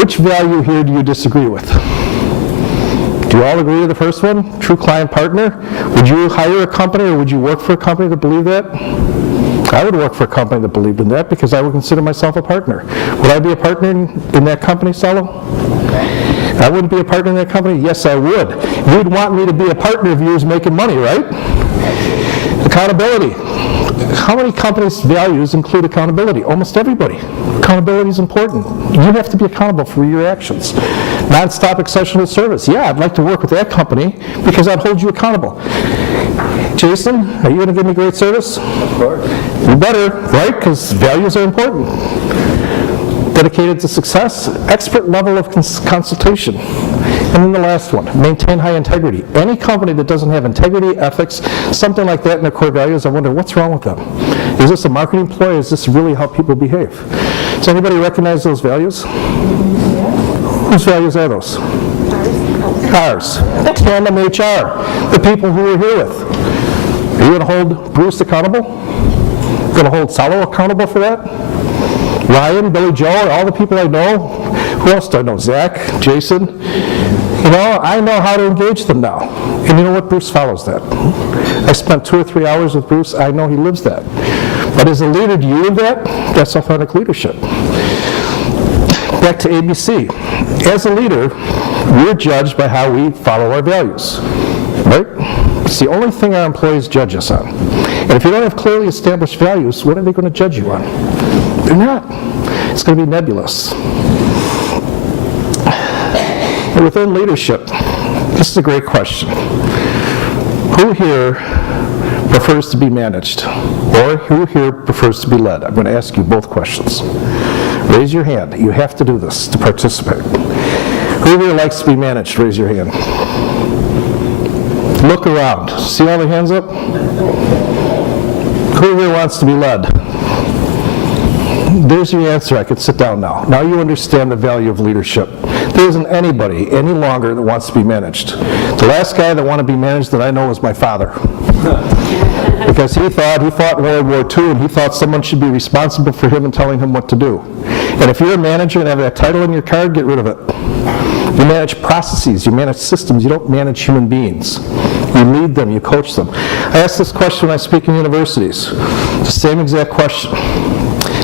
which value here do you disagree with? Do you all agree with the first one? True client partner? Would you hire a company or would you work for a company that believed that? I would work for a company that believed in that because I would consider myself a partner. Would I be a partner in that company, Salo? I wouldn't be a partner in that company? Yes, I would. You'd want me to be a partner of yours making money, right? Accountability. How many companies' values include accountability? Almost everybody. Accountability is important. You have to be accountable for your actions. Non-stop exceptional service. Yeah, I'd like to work with that company because I'd hold you accountable. Jason, are you going to give me great service? Of course. You better, right? Because values are important. Dedicated to success, expert level of consultation. And then the last one, maintain high integrity. Any company that doesn't have integrity, ethics, something like that in their core values, I wonder what's wrong with them. Is this a marketing ploy? Is this really how people behave? Does anybody recognize those values? Whose values are those? Ours. Tandem HR, the people who we're here with. Are you going to hold Bruce accountable? Going to hold Salo accountable for that? Ryan, Billy Joe, all the people I know. Who else do I know? Zach, Jason. You know, I know how to engage them now. And you know what? Bruce follows that. I spent 2 or 3 hours with Bruce. I know he lives that. But as a leader, do you live that? That's authentic leadership. Back to ABC. As a leader, we're judged by how we follow our values. Right? It's the only thing our employees judge us on. And if you don't have clearly established values, what are they going to judge you on? They're not. It's going to be nebulous. And within leadership, this is a great question. Who here prefers to be managed? Or who here prefers to be led? I'm going to ask you both questions. Raise your hand. You have to do this to participate. Who here likes to be managed? Raise your hand. Look around. See all the hands up? Who here wants to be led? There's your answer. I could sit down now. Now you understand the value of leadership. There isn't anybody any longer that wants to be managed. The last guy that wanted to be managed that I know was my father. Because he fought in World War II and he thought someone should be responsible for him and telling him what to do. And if you're a manager and have that title in your card, get rid of it. You manage processes, you manage systems, you don't manage human beings. You lead them, you coach them. I ask this question when I speak in universities. The same exact question.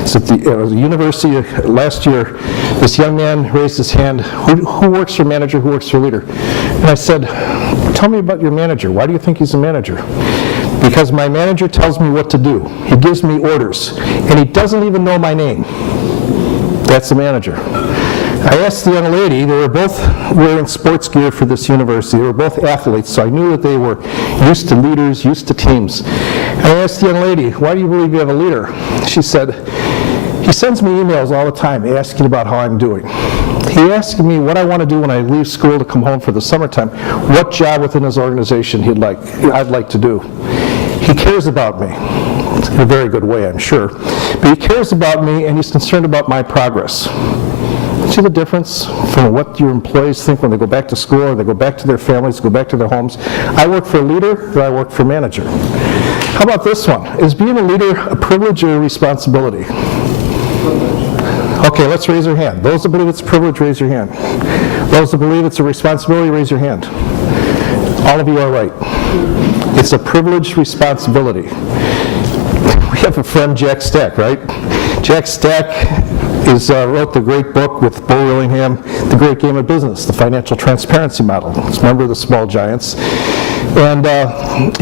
It's at the university last year, this young man raised his hand, who works for manager, who works for leader? And I said, tell me about your manager. Why do you think he's a manager? Because my manager tells me what to do. He gives me orders, and he doesn't even know my name. That's a manager. I asked the young lady, they were both wearing sports gear for this university. They were both athletes, so I knew that they were used to leaders, used to teams. And I asked the young lady, why do you believe you have a leader? She said, he sends me emails all the time asking about how I'm doing. He asks me what I want to do when I leave school to come home for the summertime, what job within his organization I'd like to do. He cares about me. In a very good way, I'm sure. But he cares about me and he's concerned about my progress. See the difference from what your employees think when they go back to school or they go back to their families, go back to their homes? I work for a leader or I work for a manager. How about this one? Is being a leader a privilege or a responsibility? Okay, let's raise our hand. Those that believe it's a privilege, raise your hand. Those that believe it's a responsibility, raise your hand. All of you are right. It's a privileged responsibility. We have a friend, Jack Stack, right? Jack Stack wrote the great book with Bo Willingham, The Great Game of Business, the financial transparency model. He's a member of the Small Giants. And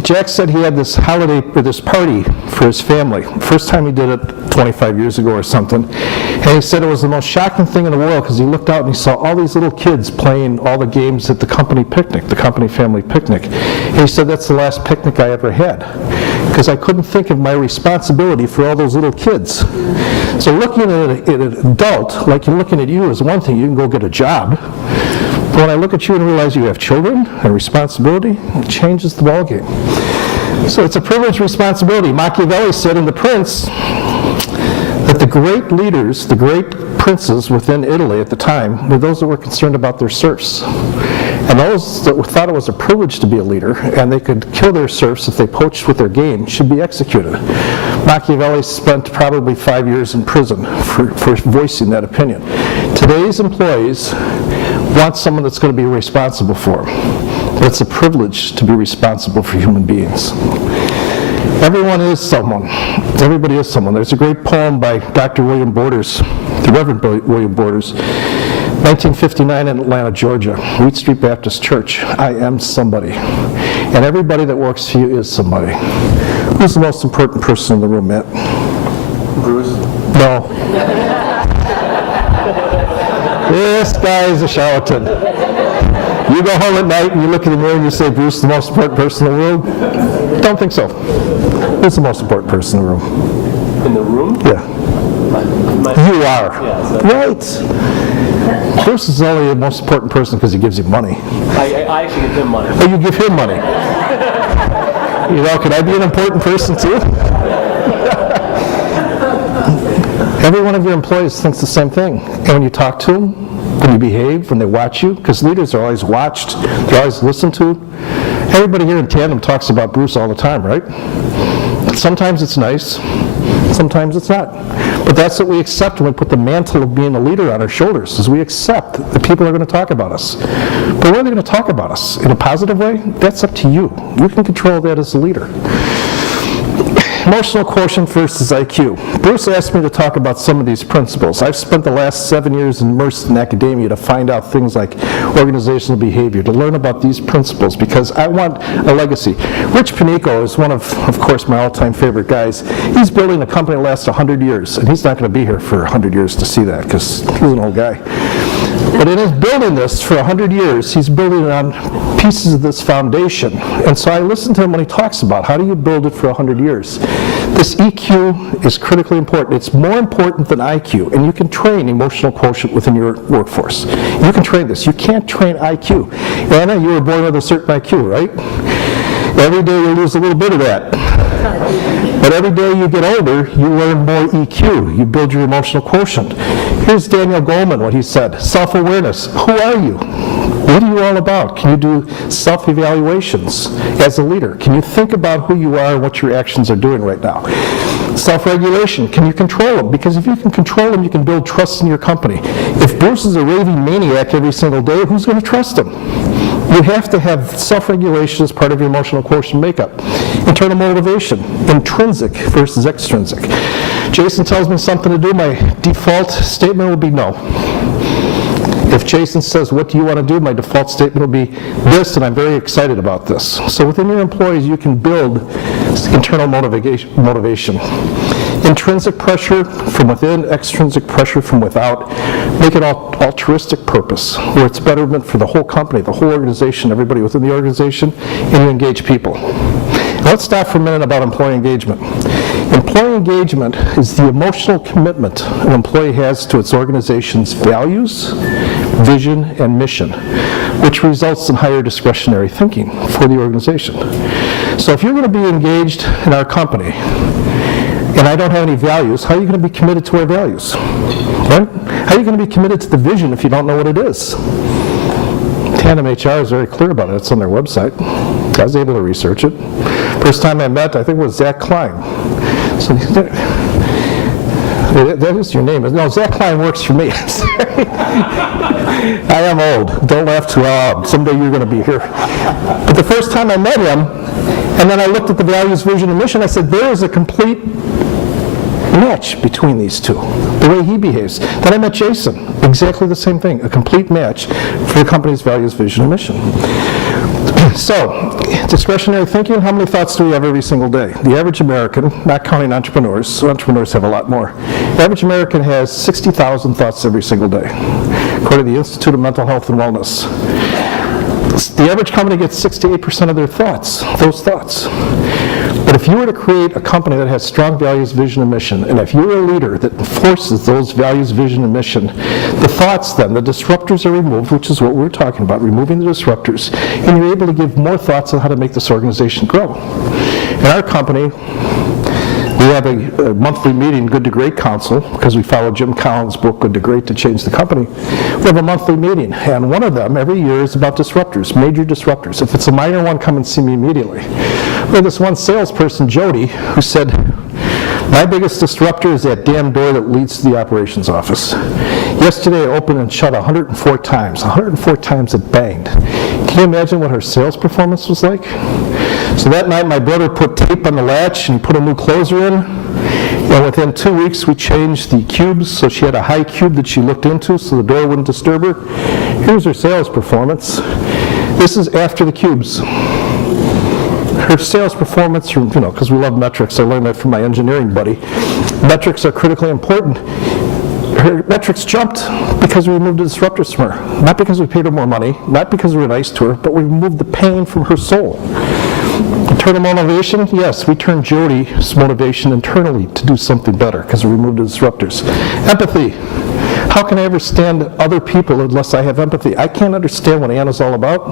Jack said he had this holiday, or this party for his family. First time he did it 25 years ago or something. And he said it was the most shocking thing in the world because he looked out and he saw all these little kids playing all the games at the company picnic, the company family picnic. And he said, that's the last picnic I ever had, because I couldn't think of my responsibility for all those little kids. So looking at an adult, like you're looking at you, is one thing. You can go get a job. But when I look at you and realize you have children and responsibility, it changes the ballgame. So it's a privileged responsibility. Machiavelli said in The Prince that the great leaders, the great princes within Italy at the time, were those that were concerned about their serfs. And those that thought it was a privilege to be a leader, and they could kill their serfs if they poached with their game, should be executed. Machiavelli spent probably 5 years in prison for voicing that opinion. Today's employees want someone that's going to be responsible for them. But it's a privilege to be responsible for human beings. Everyone is someone. Everybody is someone. There's a great poem by Dr. William Borders, the Reverend William Borders, 1959 in Atlanta, Georgia, Wheat Street Baptist Church. I am somebody. And everybody that works for you is somebody. Who's the most important person in the room, Matt? Bruce? No. This guy is a charlatan. You go home at night and you look in the mirror and you say, Bruce is the most important person in the world? Don't think so. Who's the most important person in the room? In the room? Yeah. You are. Yeah, Right. Bruce is only the most important person because he gives you money. I actually give him money. Oh, you give him money. You know, can I be an important person too? Every one of your employees thinks the same thing. And when you talk to them, when you behave, when they watch you, because leaders are always watched, they're always listened to. Everybody here in Tandem talks about Bruce all the time, right? Sometimes it's nice, sometimes it's not. But that's what we accept when we put the mantle of being a leader on our shoulders, is we accept that people are going to talk about us. But when are they going to talk about us? In a positive way? That's up to you. You can control that as a leader. Emotional quotient versus IQ. Bruce asked me to talk about some of these principles. I've spent the last 7 years immersed in academia to find out things like organizational behavior, to learn about these principles, because I want a legacy. Rich Panico is one of course, my all-time favorite guys. He's building a company that lasts 100 years, and he's not going to be here for 100 years to see that, because he's an old guy. But in his building this for 100 years, he's building it on pieces of this foundation. And so I listen to him when he talks about how do you build it for 100 years. This EQ is critically important. It's more important than IQ, and you can train emotional quotient within your workforce. You can train this. You can't train IQ. Anna, you were born with a certain IQ, right? Every day you lose a little bit of that. But every day you get older, you learn more EQ. You build your emotional quotient. Here's Daniel Goleman, what he said. Self-awareness. Who are you? What are you all about? Can you do self-evaluations as a leader? Can you think about who you are and what your actions are doing right now? Self-regulation. Can you control them? Because if you can control them, you can build trust in your company. If Bruce is a raving maniac every single day, who's going to trust him? You have to have self-regulation as part of your emotional quotient makeup. Internal motivation, intrinsic versus extrinsic. Jason tells me something to do, my default statement will be no. If Jason says, what do you want to do? My default statement will be this, and I'm very excited about this. So within your employees, you can build internal motivation. Intrinsic pressure from within, extrinsic pressure from without. Make it altruistic purpose, where it's betterment for the whole company, the whole organization, everybody within the organization, and you engage people. Let's stop for a minute about employee engagement. Employee engagement is the emotional commitment an employee has to its organization's values, vision, and mission, which results in higher discretionary thinking for the organization. So if you're going to be engaged in our company, and I don't have any values, how are you going to be committed to our values? Right? How are you going to be committed to the vision if you don't know what it is? Tandem HR is very clear about it. It's on their website. I was able to research it. First time I met, I think it was Zach Klein. So That is your name. No, Zach Klein works for me. I'm sorry. I am old. Don't laugh too loud. Someday you're going to be here. But the first time I met him, and then I looked at the values, vision, and mission, I said, there is a complete match between these two, the way he behaves. Then I met Jason, exactly the same thing, a complete match for the company's values, vision, and mission. So, discretionary thinking, how many thoughts do we have every single day? The average American, not counting entrepreneurs, so entrepreneurs have a lot more. The average American has 60,000 thoughts every single day, according to the Institute of Mental Health and Wellness. The average company gets 68% of their thoughts, those thoughts. But if you were to create a company that has strong values, vision, and mission, and if you're a leader that enforces those values, vision, and mission, the thoughts then, the disruptors are removed, which is what we're talking about, removing the disruptors, and you're able to give more thoughts on how to make this organization grow. In our company, we have a monthly meeting, Good to Great Council, because we follow Jim Collins' book, Good to Great, to change the company. We have a monthly meeting, and one of them every year is about disruptors, major disruptors. If it's a minor one, come and see me immediately. We had this one salesperson, Jody, who said, my biggest disruptor is that damn door that leads to the operations office. Yesterday I opened and shut 104 times. 104 times it banged. Can you imagine what her sales performance was like? So that night my brother put tape on the latch and he put a new closer in. And within 2 weeks we changed the cubes, so she had a high cube that she looked into so the door wouldn't disturb her. Here's her sales performance. This is after the cubes. Her sales performance, because we love metrics, I learned that from my engineering buddy. Metrics are critically important. Her metrics jumped because we removed the disruptors from her. Not because we paid her more money, not because we were nice to her, but we removed the pain from her soul. Internal motivation, yes, we turned Jody's motivation internally to do something better because we removed the disruptors. Empathy. How can I ever stand other people unless I have empathy? I can't understand what Anna's all about.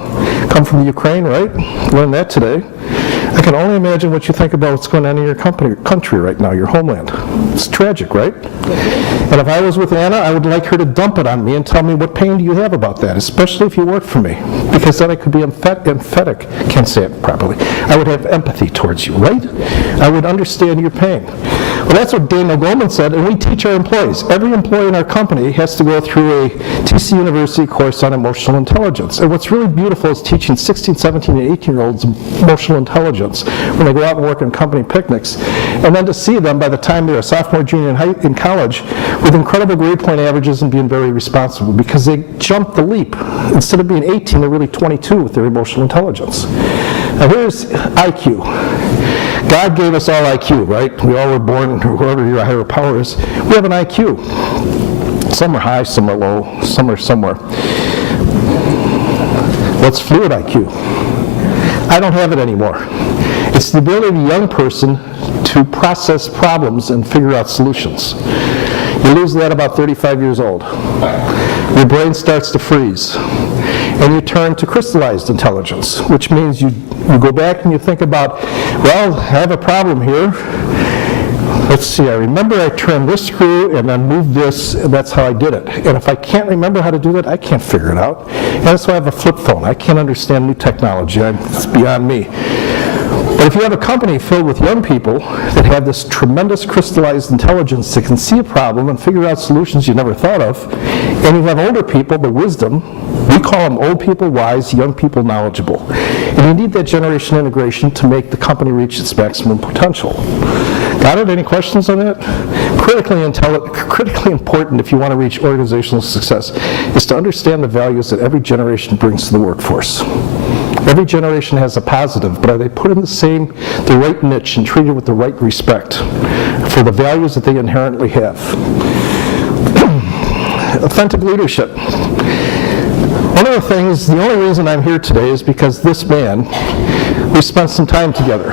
Come from the Ukraine, right? Learned that today. I can only imagine what you think about what's going on in your country right now, your homeland. It's tragic, right? And if I was with Anna, I would like her to dump it on me and tell me what pain do you have about that, especially if you work for me, because then I could be emphatic. Can't say it properly. I would have empathy towards you, right? I would understand your pain. Well, that's what Daniel Goleman said, and we teach our employees. Every employee in our company has to go through a TC University course on emotional intelligence. And what's really beautiful is teaching 16, 17, and 18-year-olds emotional intelligence when they go out and work in company picnics, and then to see them by the time they're a sophomore, junior in college with incredible grade point averages and being very responsible because they jumped the leap. Instead of being 18, they're really 22 with their emotional intelligence. Now here's IQ. God gave us all IQ, right? We all were born, whoever your higher power is. We have an IQ. Some are high, some are low, some are somewhere. What's fluid IQ? I don't have it anymore. It's the ability of a young person to process problems and figure out solutions. You lose that about 35 years old. Your brain starts to freeze. And you turn to crystallized intelligence, which means you go back and you think about, well, I have a problem here. Let's see, I remember I turned this screw and then moved this, and that's how I did it. And if I can't remember how to do that, I can't figure it out. And that's why I have a flip phone. I can't understand new technology. It's beyond me. But if you have a company filled with young people that have this tremendous crystallized intelligence that can see a problem and figure out solutions you never thought of, and you have older people, the wisdom, we call them old people wise, young people knowledgeable. And you need that generation integration to make the company reach its maximum potential. Got it? Any questions on that? Critically important if you want to reach organizational success is to understand the values that every generation brings to the workforce. Every generation has a positive, but are they put in the right niche and treated with the right respect for the values that they inherently have? Authentic leadership. One of the things, the only reason I'm here today is because this man, we spent some time together.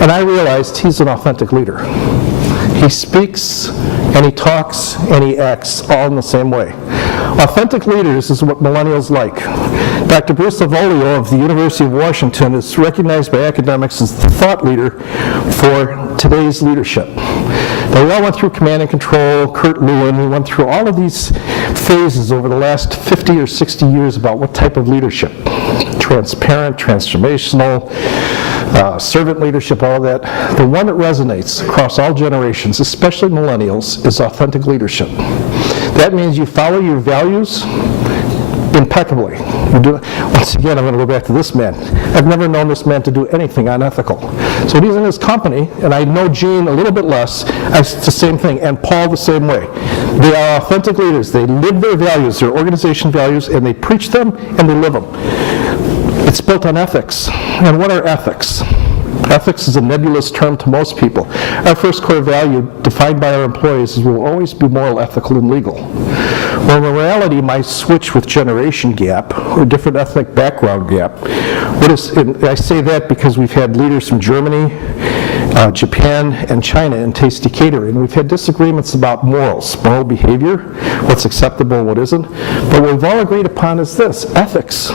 And I realized he's an authentic leader. He speaks, and he talks, and he acts all in the same way. Authentic leaders is what millennials like. Dr. Bruce Lavolio of the University of Washington is recognized by academics as the thought leader for today's leadership. But we all went through command and control, Kurt Lewin, we went through all of these phases over the last 50 or 60 years about what type of leadership. Transparent, transformational, servant leadership, all of that. The one that resonates across all generations, especially millennials, is authentic leadership. That means you follow your values impeccably. Once again, I'm going to go back to this man. I've never known this man to do anything unethical. So when he's in his company, and I know Gene a little bit less, it's the same thing, and Paul the same way. They are authentic leaders. They live their values, their organization values, and they preach them and they live them. It's built on ethics. And what are ethics? Ethics is a nebulous term to most people. Our first core value, defined by our employees, is we'll always be moral, ethical, and legal. Well, in reality, my switch with generation gap, or different ethnic background gap, and I say that because we've had leaders from Germany, Japan, and China in Tasty Catering. We've had disagreements about morals, moral behavior, what's acceptable and what isn't. But what we've all agreed upon is this, ethics.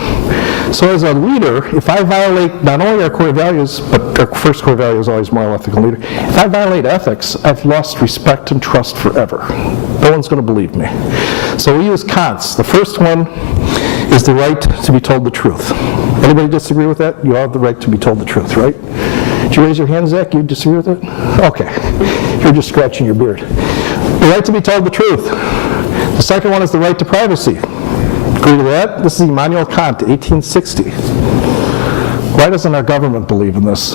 So as a leader, if I violate not only our core values, but our first core value is always moral, ethical leader. If I violate ethics, I've lost respect and trust forever. No one's going to believe me. So we use Kant's. The first one is the right to be told the truth. Anybody disagree with that? You all have the right to be told the truth, right? Did you raise your hand, Zach? You disagree with it? Okay. You're just scratching your beard. The right to be told the truth. The second one is the right to privacy. Agree to that? This is Immanuel Kant, 1860. Why doesn't our government believe in this?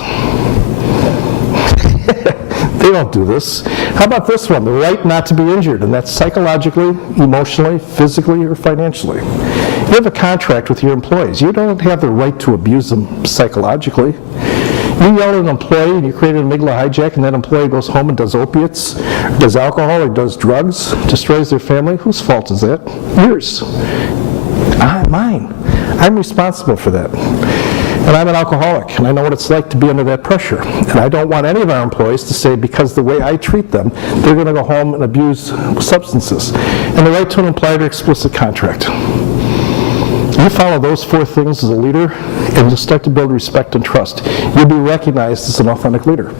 They don't do this. How about this one? The right not to be injured, and that's psychologically, emotionally, physically, or financially. You have a contract with your employees. You don't have the right to abuse them psychologically. You yell at an employee and you create an amygdala hijack, and that employee goes home and does opiates, does alcohol, or does drugs, destroys their family. Whose fault is that? Yours. Mine. I'm responsible for that. And I'm an alcoholic, and I know what it's like to be under that pressure. And I don't want any of our employees to say, because the way I treat them, they're going to go home and abuse substances. And the right to an implied or explicit contract. You follow those four things as a leader and just start to build respect and trust. You'll be recognized as an authentic leader.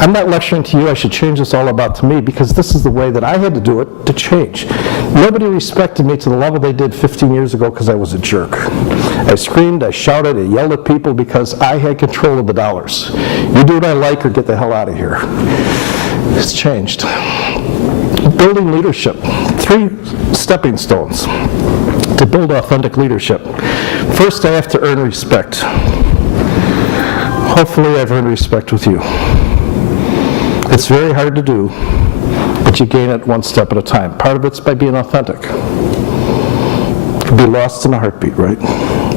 I'm not lecturing to you, I should change this all about to me, because this is the way that I had to do it to change. Nobody respected me to the level they did 15 years ago because I was a jerk. I screamed, I shouted, I yelled at people because I had control of the dollars. You do what I like or get the hell out of here. It's changed. Building leadership. 3 stepping stones to build authentic leadership. First, I have to earn respect. Hopefully, I've earned respect with you. It's very hard to do, but you gain it one step at a time. Part of it's by being authentic. You could be lost in a heartbeat, right?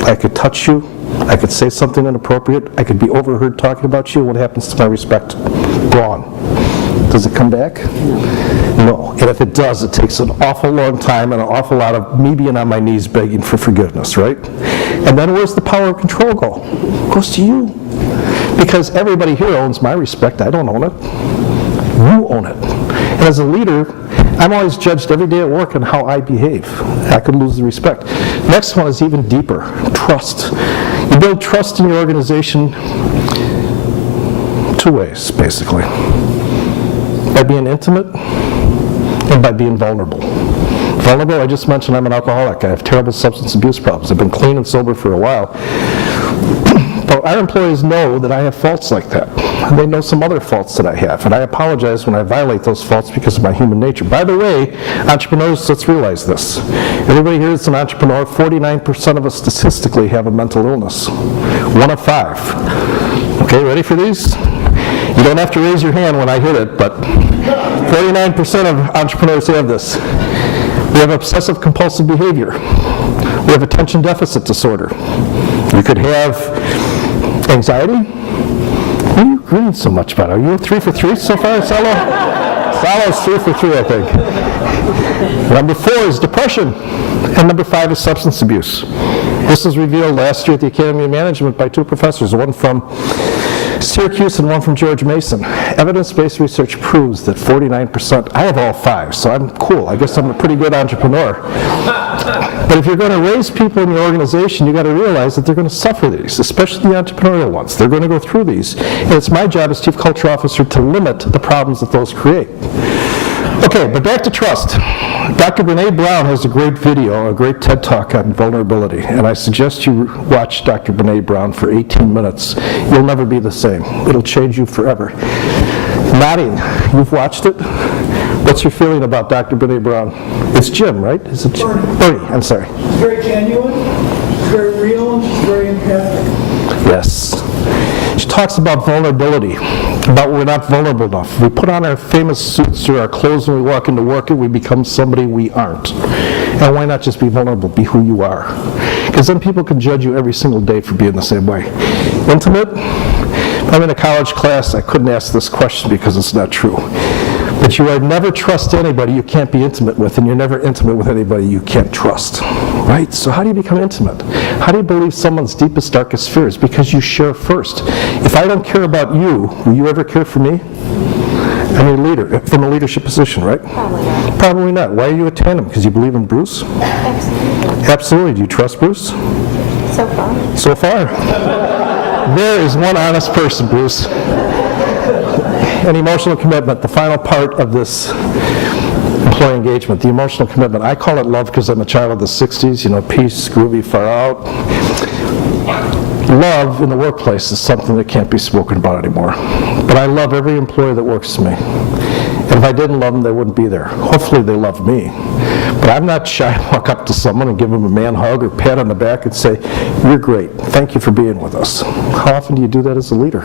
I could touch you. I could say something inappropriate. I could be overheard talking about you. What happens to my respect? Gone. Does it come back? No. And if it does, it takes an awful long time and an awful lot of me being on my knees begging for forgiveness, right? And then where's the power of control go? It goes to you. Because everybody here owns my respect. I don't own it. You own it. And as a leader, I'm always judged every day at work on how I behave. I could lose the respect. Next one is even deeper. Trust. You build trust in your organization 2 ways, basically. By being intimate and by being vulnerable. Vulnerable, I just mentioned I'm an alcoholic. I have terrible substance abuse problems. I've been clean and sober for a while. But our employees know that I have faults like that. And they know some other faults that I have. And I apologize when I violate those faults because of my human nature. By the way, entrepreneurs, let's realize this. Everybody here that's an entrepreneur, 49% of us statistically have a mental illness. 1 of 5. Okay, ready for these? You don't have to raise your hand when I hit it, but 49% of entrepreneurs have this. We have obsessive compulsive behavior. We have attention deficit disorder. You could have anxiety. What are you grinning so much about? Are you 3 for 3 so far, Salo? Salo's 3 for 3, I think. Number 4 is depression. And number 5 is substance abuse. This was revealed last year at the Academy of Management by 2 professors, one from Syracuse and one from George Mason. Evidence-based research proves that 49%, I have all 5, so I'm cool. I guess I'm a pretty good entrepreneur. But if you're going to raise people in your organization, you've got to realize that they're going to suffer these, especially the entrepreneurial ones. They're going to go through these. And it's my job as Chief Culture Officer to limit the problems that those create. Okay, but back to trust. Dr. Brene Brown has a great video, a great TED Talk on vulnerability, and I suggest you watch Dr. Brene Brown for 18 minutes. You'll never be the same. It'll change you forever. Nodding, you've watched it? What's your feeling about Dr. Brene Brown? It's Jim, right? Is it Jim? Bernie, I'm sorry. It's very genuine, it's very real, and it's very empathic. Yes. She talks about vulnerability, about we're not vulnerable enough. We put on our famous suits or our clothes when we walk into work and we become somebody we aren't. And why not just be vulnerable, be who you are? Because then people can judge you every single day for being the same way. Intimate? I'm in a college class, I couldn't ask this question because it's not true. But you would never trust anybody you can't be intimate with, and you're never intimate with anybody you can't trust. Right? So how do you become intimate? How do you believe someone's deepest, darkest fears? Because you share first. If I don't care about you, will you ever care for me? I'm your leader, from a leadership position, right? Probably not. Probably not. Why are you at Tandem? Because you believe in Bruce? Absolutely. Absolutely. Do you trust Bruce? So far. So far. There is one honest person, Bruce. And emotional commitment, the final part of this employee engagement, the emotional commitment. I call it love because I'm a child of the 60s, you know, peace, groovy, far out. Love in the workplace is something that can't be spoken about anymore. But I love every employee that works for me. And if I didn't love them, they wouldn't be there. Hopefully they love me. But I'm not shy to walk up to someone and give them a man hug or pat on the back and say, "You're great. Thank you for being with us." How often do you do that as a leader?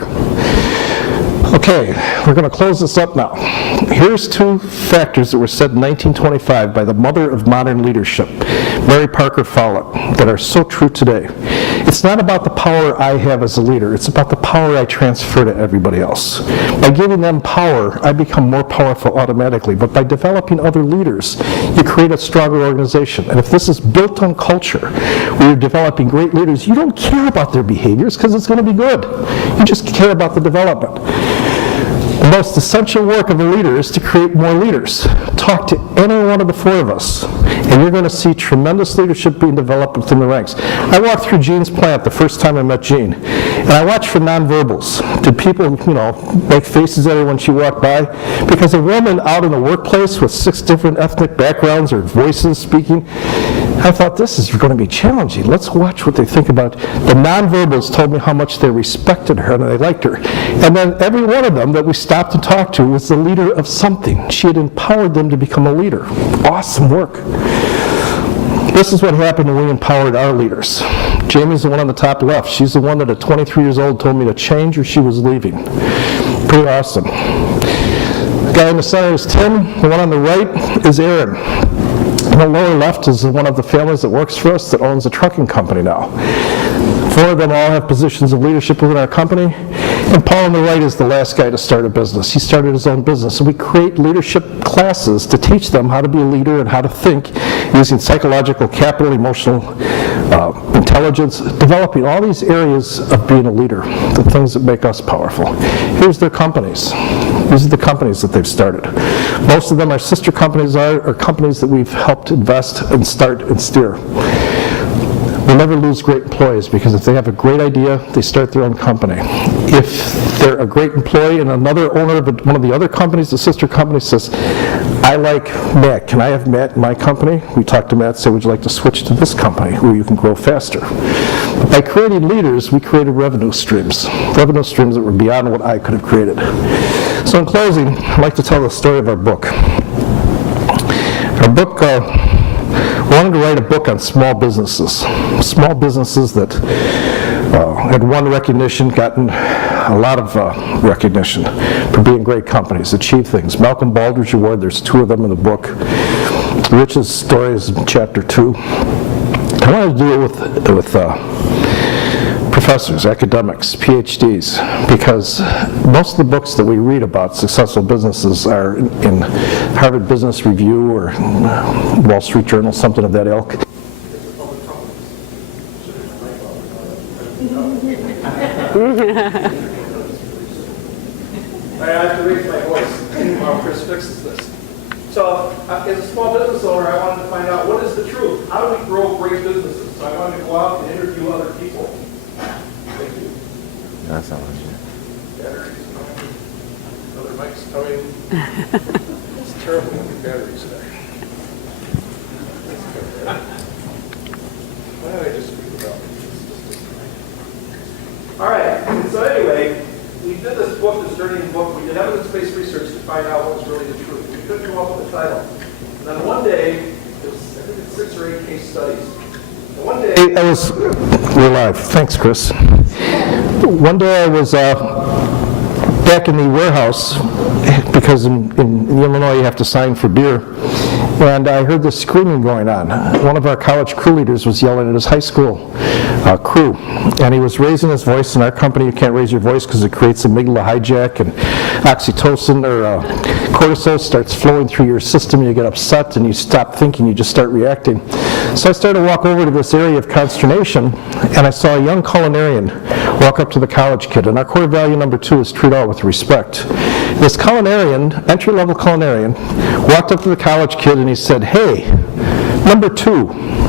Okay, we're going to close this up now. Here's two factors that were said in 1925 by the mother of modern leadership, Mary Parker Follett, that are so true today. It's not about the power I have as a leader, it's about the power I transfer to everybody else. By giving them power, I become more powerful automatically, but by developing other leaders, you create a stronger organization. And if this is built on culture, where you're developing great leaders, you don't care about their behaviors because it's going to be good. You just care about the development. The most essential work of a leader is to create more leaders. Talk to any one of the four of us, and you're going to see tremendous leadership being developed within the ranks. I walked through Gene's plant the first time I met Gene, and I watched for nonverbals. Did people, make faces at her when she walked by? Because a woman out in the workplace with 6 different ethnic backgrounds or voices speaking, I thought this is going to be challenging. Let's watch what they think about. The nonverbals told me how much they respected her and they liked her. And then every one of them that we stopped to talk to was the leader of something. She had empowered them to become a leader. Awesome work. This is what happened when we empowered our leaders. Jamie's the one on the top left. She's the one that at 23 years old told me to change or she was leaving. Pretty awesome. The guy in the center is Tim. The one on the right is Aaron. And the lower left is one of the families that works for us that owns a trucking company now. 4 of them all have positions of leadership within our company. And Paul on the right is the last guy to start a business. He started his own business. So we create leadership classes to teach them how to be a leader and how to think using psychological capital, emotional intelligence, developing all these areas of being a leader, the things that make us powerful. Here's their companies. These are the companies that they've started. Most of them are sister companies or companies that we've helped invest and start and steer. We'll never lose great employees because if they have a great idea, they start their own company. If they're a great employee and another owner of one of the other companies, the sister company says, "I like Matt. Can I have Matt in my company?" We talk to Matt, say, "Would you like to switch to this company where you can grow faster?" But by creating leaders, we created revenue streams that were beyond what I could have created. So in closing, I'd like to tell the story of our book. Our book, we wanted to write a book on small businesses that had won recognition, gotten a lot of recognition for being great companies, achieved things. Malcolm Baldrige Award, there's 2 of them in the book. Rich's story is in chapter 2. I wanted to do it with professors, academics, PhDs, because most of the books that we read about successful businesses are in Harvard Business Review or Wall Street Journal, something of that ilk. I have to raise my voice while Chris fixes this. So, as a small business owner, I wanted to find out what is the truth. How do we grow great businesses? So I wanted to go out and interview other people. Thank you. That's not what Batteries coming. Other mics coming. Terrible looking batteries there. Why did I just speak about this? All right, so anyway, we did this book, this journeying book. We did evidence-based research to find out what was really the truth. We couldn't come up with a title. And then one day, it was, I think it's 6 or 8 case studies. And one day, We're live. Thanks, Chris. One day I was back in the warehouse, because in Illinois you have to sign for beer, and I heard this screaming going on. One of our college crew leaders was yelling at his high school crew, and he was raising his voice. In our company, you can't raise your voice because it creates amygdala hijack, and oxytocin or cortisol starts flowing through your system. You get upset and you stop thinking, you just start reacting. So I started to walk over to this area of consternation, and I saw a young culinarian walk up to the college kid, and our core value number 2 is treat all with respect. This culinarian, entry-level culinarian, walked up to the college kid and he said, "Hey, number 2,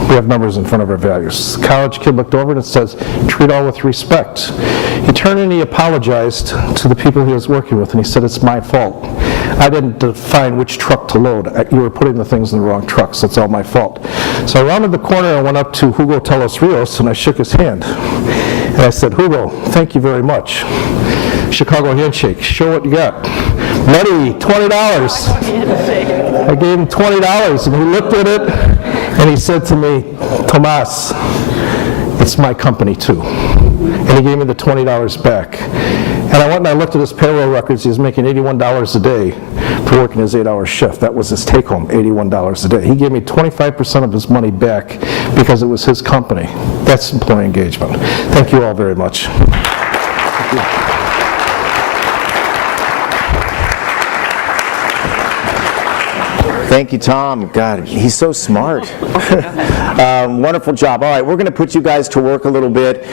we have numbers in front of our values." The college kid looked over and it says, "Treat all with respect." He turned and he apologized to the people he was working with, and he said, "It's my fault. I didn't define which truck to load. You were putting the things in the wrong trucks. That's all my fault." So I rounded the corner and went up to Hugo Telos Rios and I shook his hand. And I said, "Hugo, thank you very much." Chicago handshake. Show what you got. Ready, $20. I gave him $20 and he looked at it and he said to me, "Tomas, it's my company too." And he gave me the $20 back. And I went and I looked at his payroll records. He was making $81 a day for working his 8-hour shift. That was his take home, $81 a day. He gave me 25% of his money back because it was his company. That's employee engagement. Thank you all very much. Thank you. Thank you, Tom. God, he's so smart. Wonderful job. All right, we're going to put you guys to work a little bit.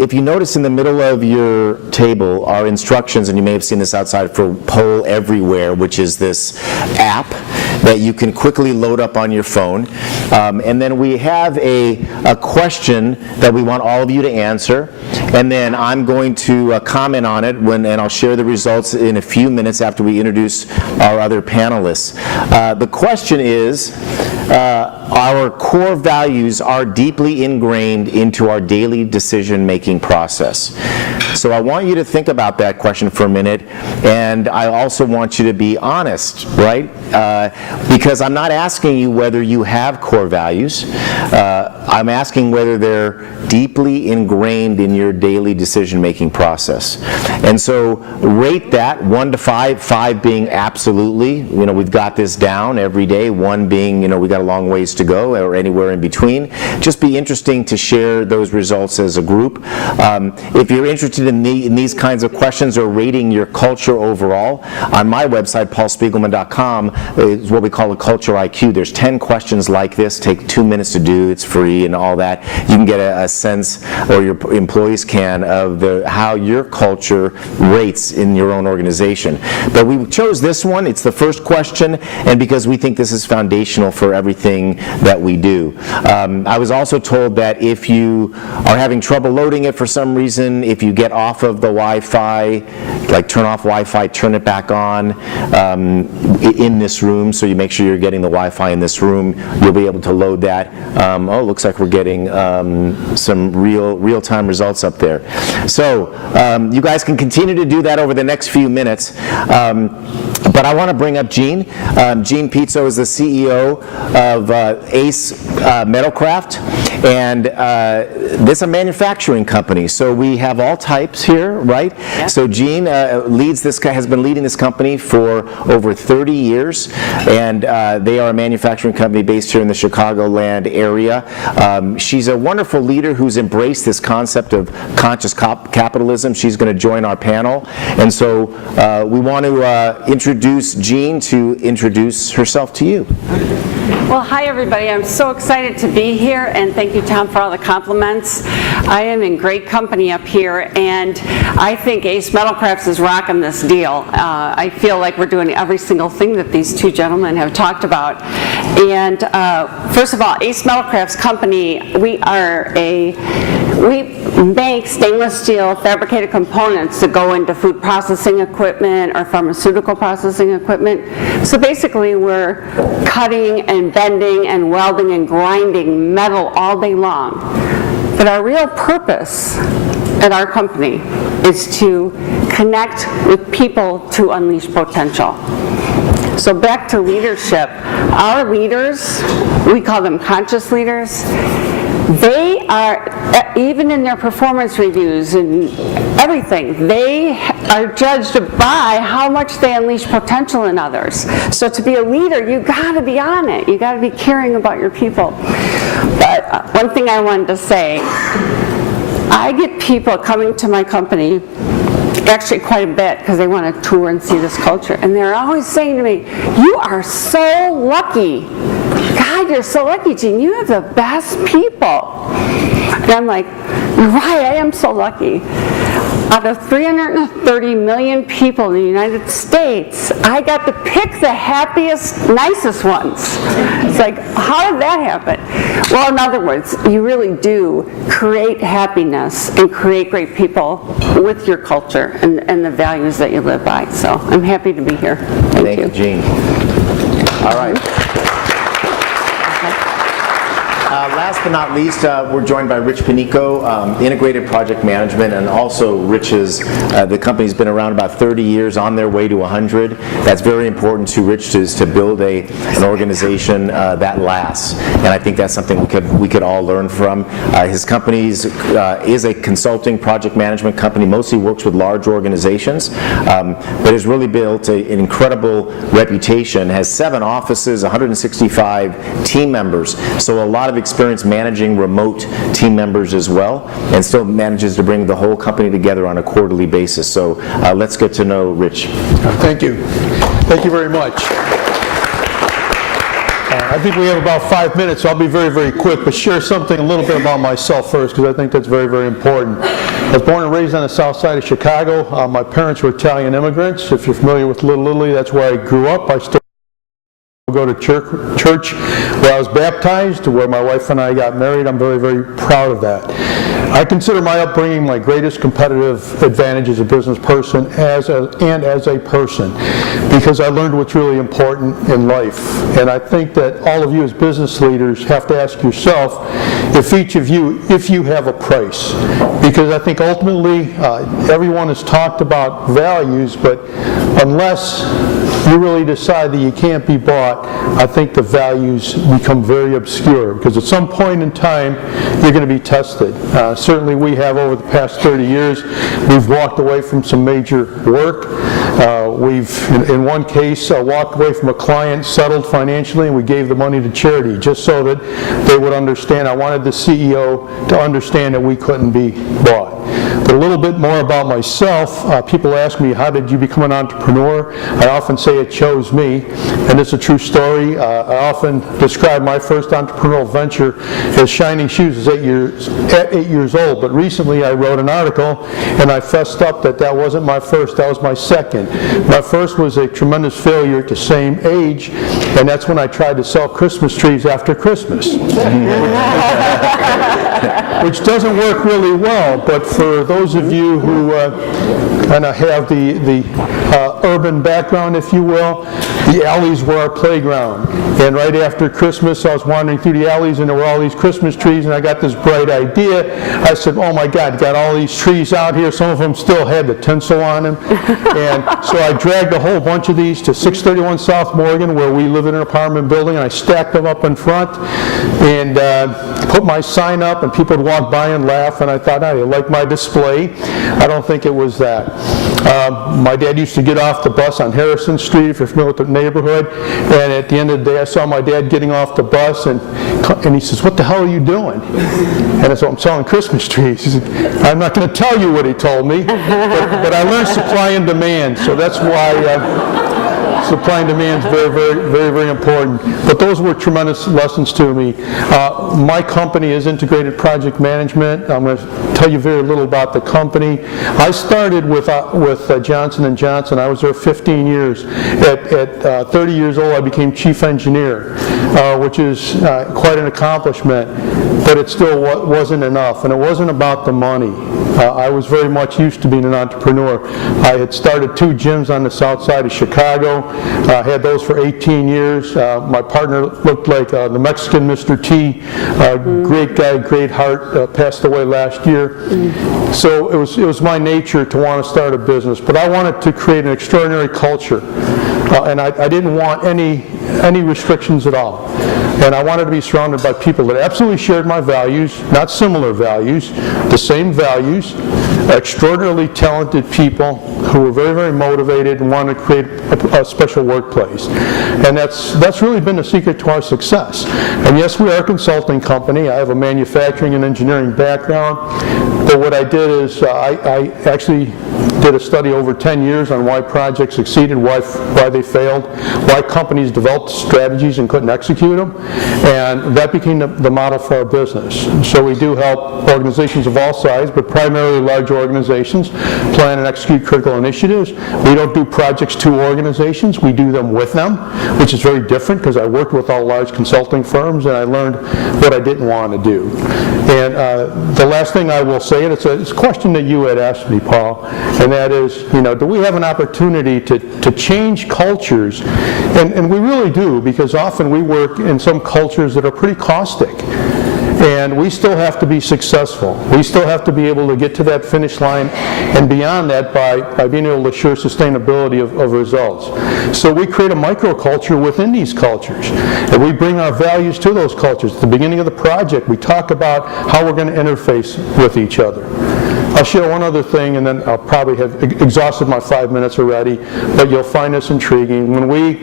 If you notice in the middle of your table are instructions, and you may have seen this outside, for Poll Everywhere, which is this app that you can quickly load up on your phone. And then we have a question that we want all of you to answer. And then I'm going to comment on it, and I'll share the results in a few minutes after we introduce our other panelists. The question is, our core values are deeply ingrained into our daily decision-making process. So I want you to think about that question for a minute, and I also want you to be honest, right? Because I'm not asking you whether you have core values. I'm asking whether they're deeply ingrained in your daily decision-making process. And so rate that 1 to 5, 5 being absolutely, we've got this down every day, 1 being, we got a long ways to go, or anywhere in between. Just be interesting to share those results as a group. If you're interested in these kinds of questions or rating your culture overall, on my website, paulspiegelman.com, is what we call a culture IQ. There's 10 questions like this. Take 2 minutes to do. It's free and all that. You can get a sense, or your employees can, of how your culture rates in your own organization. But we chose this one. It's the first question, and because we think this is foundational for everything that we do. I was also told that if you are having trouble loading it for some reason, if you get off of the Wi-Fi, like turn off Wi-Fi, turn it back on in this room, so you make sure you're getting the Wi-Fi in this room, you'll be able to load that. Oh, looks like we're getting some real-time results up there. So you guys can continue to do that over the next few minutes. But I want to bring up Gene. Gene Pizzo is the CEO of Ace Metalcraft, and this is a manufacturing company. So we have all types here, right? Yeah. So Gene has been leading this company for over 30 years, and they are a manufacturing company based here in the Chicagoland area. She's a wonderful leader who's embraced this concept of conscious capitalism. She's going to join our panel, and so we want to introduce Jean to introduce herself to you. Well, hi everybody. I'm so excited to be here, and thank you, Tom, for all the compliments. I am in great company up here, and I think Ace Metalcrafts is rocking this deal. I feel like we're doing every single thing that these two gentlemen have talked about. And first of all, Ace Metalcrafts company, we are a we make stainless steel fabricated components that go into food processing equipment or pharmaceutical processing equipment. So basically we're cutting and bending and welding and grinding metal all day long. But our real purpose at our company is to connect with people to unleash potential. So back to leadership. Our leaders, we call them conscious leaders, they are, even in their performance reviews and everything, they are judged by how much they unleash potential in others. So to be a leader, you gotta be on it. You gotta be caring about your people. But one thing I wanted to say, I get people coming to my company, actually quite a bit, because they want to tour and see this culture, and they're always saying to me, "You are so lucky. God, you're so lucky, Jean. You have the best people." And I'm like, "You're right, I am so lucky." Out of 330 million people in the United States, I got to pick the happiest, nicest ones. It's like, how did that happen? Well, in other words, you really do create happiness and create great people with your culture and the values that you live by. So I'm happy to be here. Thank you. Jean. All right. Last but not least, we're joined by Rich Panico, Integrated Project Management, and also Rich's, the company's been around about 30 years, on their way to 100. That's very important to Rich, to build an organization that lasts, and I think that's something we could all learn from. His company is a consulting project management company, mostly works with large organizations, but has really built an incredible reputation, has 7 offices, 165 team members, so a lot of experience managing remote team members as well, and still manages to bring the whole company together on a quarterly basis. So let's get to know Rich. Thank you. Thank you very much. I think we have about 5 minutes, so I'll be very, very quick, but share something a little bit about myself first, because I think that's very, very important. I was born and raised on the south side of Chicago. My parents were Italian immigrants. If you're familiar with Little Italy, that's where I grew up. I still go to church where I was baptized, where my wife and I got married. I'm very, very proud of that. I consider my upbringing my greatest competitive advantage as a business person and as a person, because I learned what's really important in life. And I think that all of you as business leaders have to ask yourself, if each of you, if you have a price. Because I think ultimately everyone has talked about values, but unless you really decide that you can't be bought, I think the values become very obscure, because at some point in time you're going to be tested. Certainly we have over the past 30 years. We've walked away from some major work. We've, in one case, walked away from a client, settled financially, and we gave the money to charity just so that they would understand. I wanted the CEO to understand that we couldn't be bought. But a little bit more about myself. People ask me, how did you become an entrepreneur? I often say it chose me, and it's a true story. I often describe my first entrepreneurial venture as shining shoes at 8 years old, but recently I wrote an article and I fessed up that wasn't my first, that was my second. My first was a tremendous failure at the same age, and that's when I tried to sell Christmas trees after Christmas. Which doesn't work really well, but for those of you who kind of have the urban background, if you will, the alleys were our playground. And right after Christmas, I was wandering through the alleys and there were all these Christmas trees, and I got this bright idea. I said, oh my God, got all these trees out here. Some of them still had the tinsel on them. And so I dragged a whole bunch of these to 631 South Morgan, where we live in an apartment building, and I stacked them up in front and put my sign up, and people would walk by and laugh, and I thought, I like my display. I don't think it was that. My dad used to get off the bus on Harrison Street, if you're familiar with the neighborhood, and at the end of the day I saw my dad getting off the bus, and he says, what the hell are you doing? And I said, I'm selling Christmas trees. He said, I'm not going to tell you what he told me, but I learned supply and demand, so that's why supply and demand is very, very, very, very important. But those were tremendous lessons to me. My company is Integrated Project Management. I'm going to tell you very little about the company. I started with Johnson & Johnson. I was there 15 years. At 30 years old, I became chief engineer, which is quite an accomplishment, but it still wasn't enough, and it wasn't about the money. I was very much used to being an entrepreneur. I had started 2 gyms on the south side of Chicago. I had those for 18 years. My partner looked like the Mexican Mr. T. Great guy, great heart, passed away last year. So it was my nature to want to start a business, but I wanted to create an extraordinary culture, and I didn't want any restrictions at all. And I wanted to be surrounded by people that absolutely shared my values, not similar values, the same values, extraordinarily talented people who were very, very motivated and wanted to create a special workplace. And that's really been the secret to our success. And yes, we are a consulting company. I have a manufacturing and engineering background. But what I did is I actually did a study over 10 years on why projects succeeded, why they failed, why companies developed strategies and couldn't execute them. And that became the model for our business. So we do help organizations of all sizes, but primarily large organizations, plan and execute critical initiatives. We don't do projects to organizations, we do them with them, which is very different because I worked with all large consulting firms and I learned what I didn't want to do. And the last thing I will say, and it's a question that you had asked me, Paul, and that is, do we have an opportunity to change cultures? And we really do, because often we work in some cultures that are pretty caustic. And we still have to be successful. We still have to be able to get to that finish line and beyond that by being able to assure sustainability of results. So we create a microculture within these cultures. And we bring our values to those cultures. At the beginning of the project, we talk about how we're going to interface with each other. I'll share one other thing, and then I'll probably have exhausted my 5 minutes already, but you'll find this intriguing. When we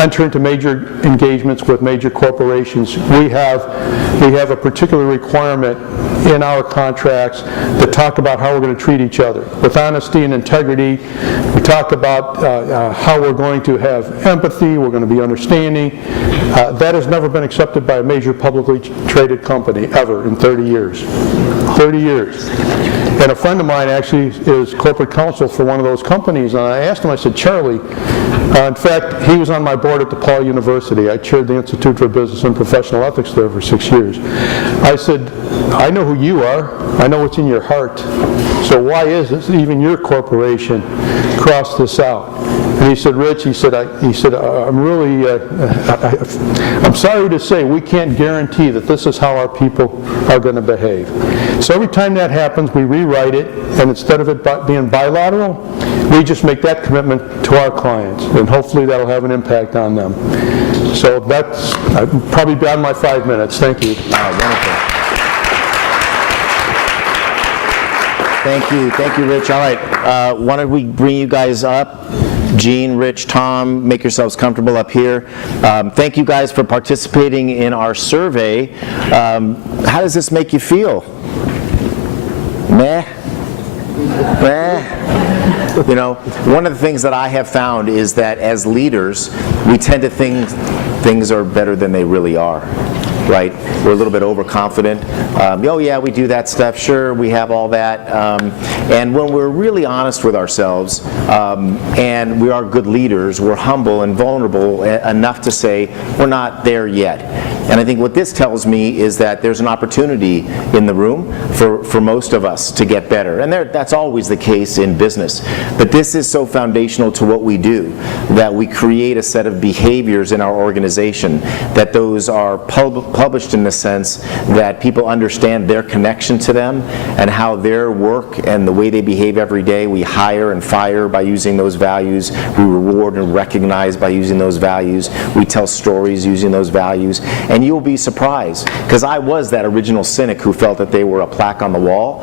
enter into major engagements with major corporations, we have a particular requirement in our contracts that talk about how we're going to treat each other. With honesty and integrity, we talk about how we're going to have empathy, we're going to be understanding. That has never been accepted by a major publicly traded company, ever, in 30 years. 30 years. And a friend of mine actually is corporate counsel for one of those companies, and I asked him, I said, Charlie, in fact, he was on my board at DePaul University. I chaired the Institute for Business and Professional Ethics there for 6 years. I said, I know who you are. I know what's in your heart. So why is it even your corporation crossed this out? And he said, Rich, I'm sorry to say we can't guarantee that this is how our people are going to behave. So every time that happens, we rewrite it, and instead of it being bilateral, we just make that commitment to our clients, and hopefully that'll have an impact on them. So that's probably beyond my 5 minutes. Thank you. Wonderful. Thank you, Rich. All right, why don't we bring you guys up? Gene, Rich, Tom, make yourselves comfortable up here. Thank you guys for participating in our survey. How does this make you feel? Meh? Meh? One of the things that I have found is that as leaders, we tend to think things are better than they really are. Right? We're a little bit overconfident. Oh yeah, we do that stuff. Sure, we have all that. And when we're really honest with ourselves, and we are good leaders, we're humble and vulnerable enough to say we're not there yet. And I think what this tells me is that there's an opportunity in the room for most of us to get better. And that's always the case in business. But this is so foundational to what we do, that we create a set of behaviors in our organization, that those are published in the sense that people understand their connection to them and how their work and the way they behave every day. We hire and fire by using those values. We reward and recognize by using those values. We tell stories using those values. And you'll be surprised, because I was that original cynic who felt that they were a plaque on the wall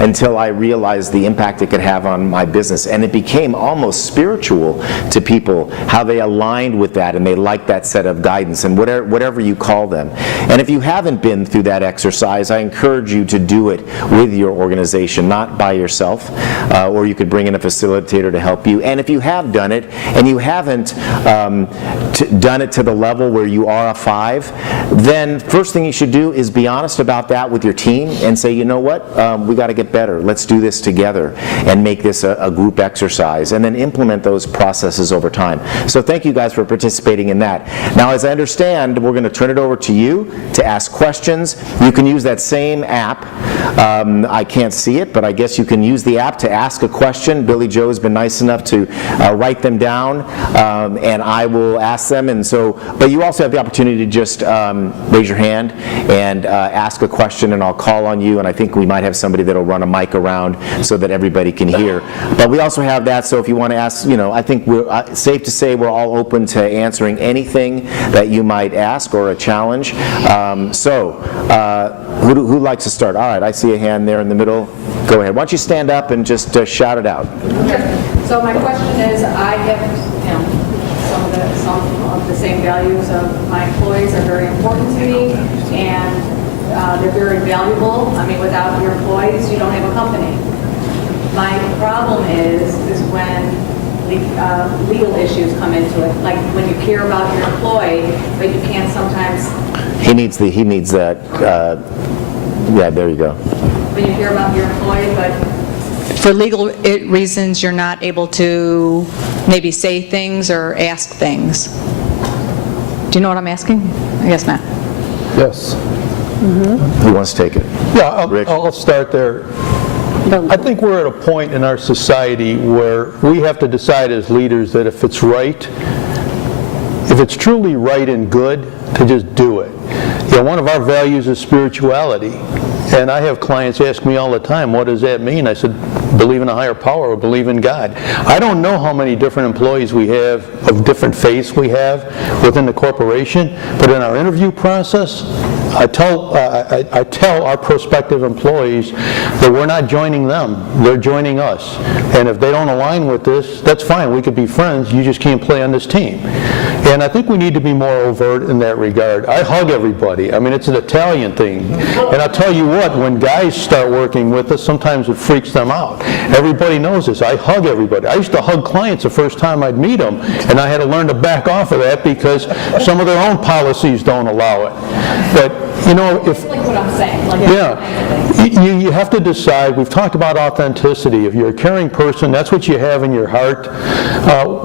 until I realized the impact it could have on my business. And it became almost spiritual to people, how they aligned with that and they liked that set of guidance and whatever you call them. them. And if you haven't been through that exercise, I encourage you to do it with your organization, not by yourself, or you could bring in a facilitator to help you. And if you have done it, and you haven't done it to the level where you are a 5, then first thing you should do is be honest about that with your team and say, you know what, we got to get better. Let's do this together and make this a group exercise, and then implement those processes over time. So thank you guys for participating in that. Now, as I understand, we're going to turn it over to you to ask questions. You can use that same app. I can't see it, but I guess you can use the app to ask a question. Billy Joe has been nice enough to write them down, and I will ask them. And so, but you also have the opportunity to just raise your hand and ask a question, and I'll call on you, and I think we might have somebody that'll run a mic around so that everybody can hear. But we also have that, so if you want to ask, I think we're safe to say we're all open to answering anything that you might ask or a challenge. Who'd like to start? All right, I see a hand there in the middle. Go ahead. Why don't you stand up and just shout it out? So my question is, I have, some of the same values of my employees are very important to me, and they're very valuable. I mean, without your employees, you don't have a company. My problem is when legal issues come into it, like when you care about your employee, but you can't sometimes. He needs that. Yeah, there you go. When you care about your employee, but for legal reasons, you're not able to maybe say things or ask things. Do you know what I'm asking? I guess not. Yes. Who wants to take it? Yeah, Rick? I'll start there. I think we're at a point in our society where we have to decide as leaders that if it's right, if it's truly right and good, to just do it. One of our values is spirituality. And I have clients ask me all the time, what does that mean? I said, believe in a higher power or believe in God. I don't know how many different employees we have, of different faiths we have within the corporation, but in our interview process, I tell our prospective employees that we're not joining them, they're joining us. And if they don't align with this, that's fine, we could be friends, you just can't play on this team. And I think we need to be more overt in that regard. I hug everybody. I mean, it's an Italian thing. And I'll tell you what, when guys start working with us, sometimes it freaks them out. Everybody knows this. I hug everybody. I used to hug clients the first time I'd meet them, and I had to learn to back off of that because some of their own policies don't allow it. But, if... like what I'm saying. You have to decide. We've talked about authenticity. If you're a caring person, that's what you have in your heart.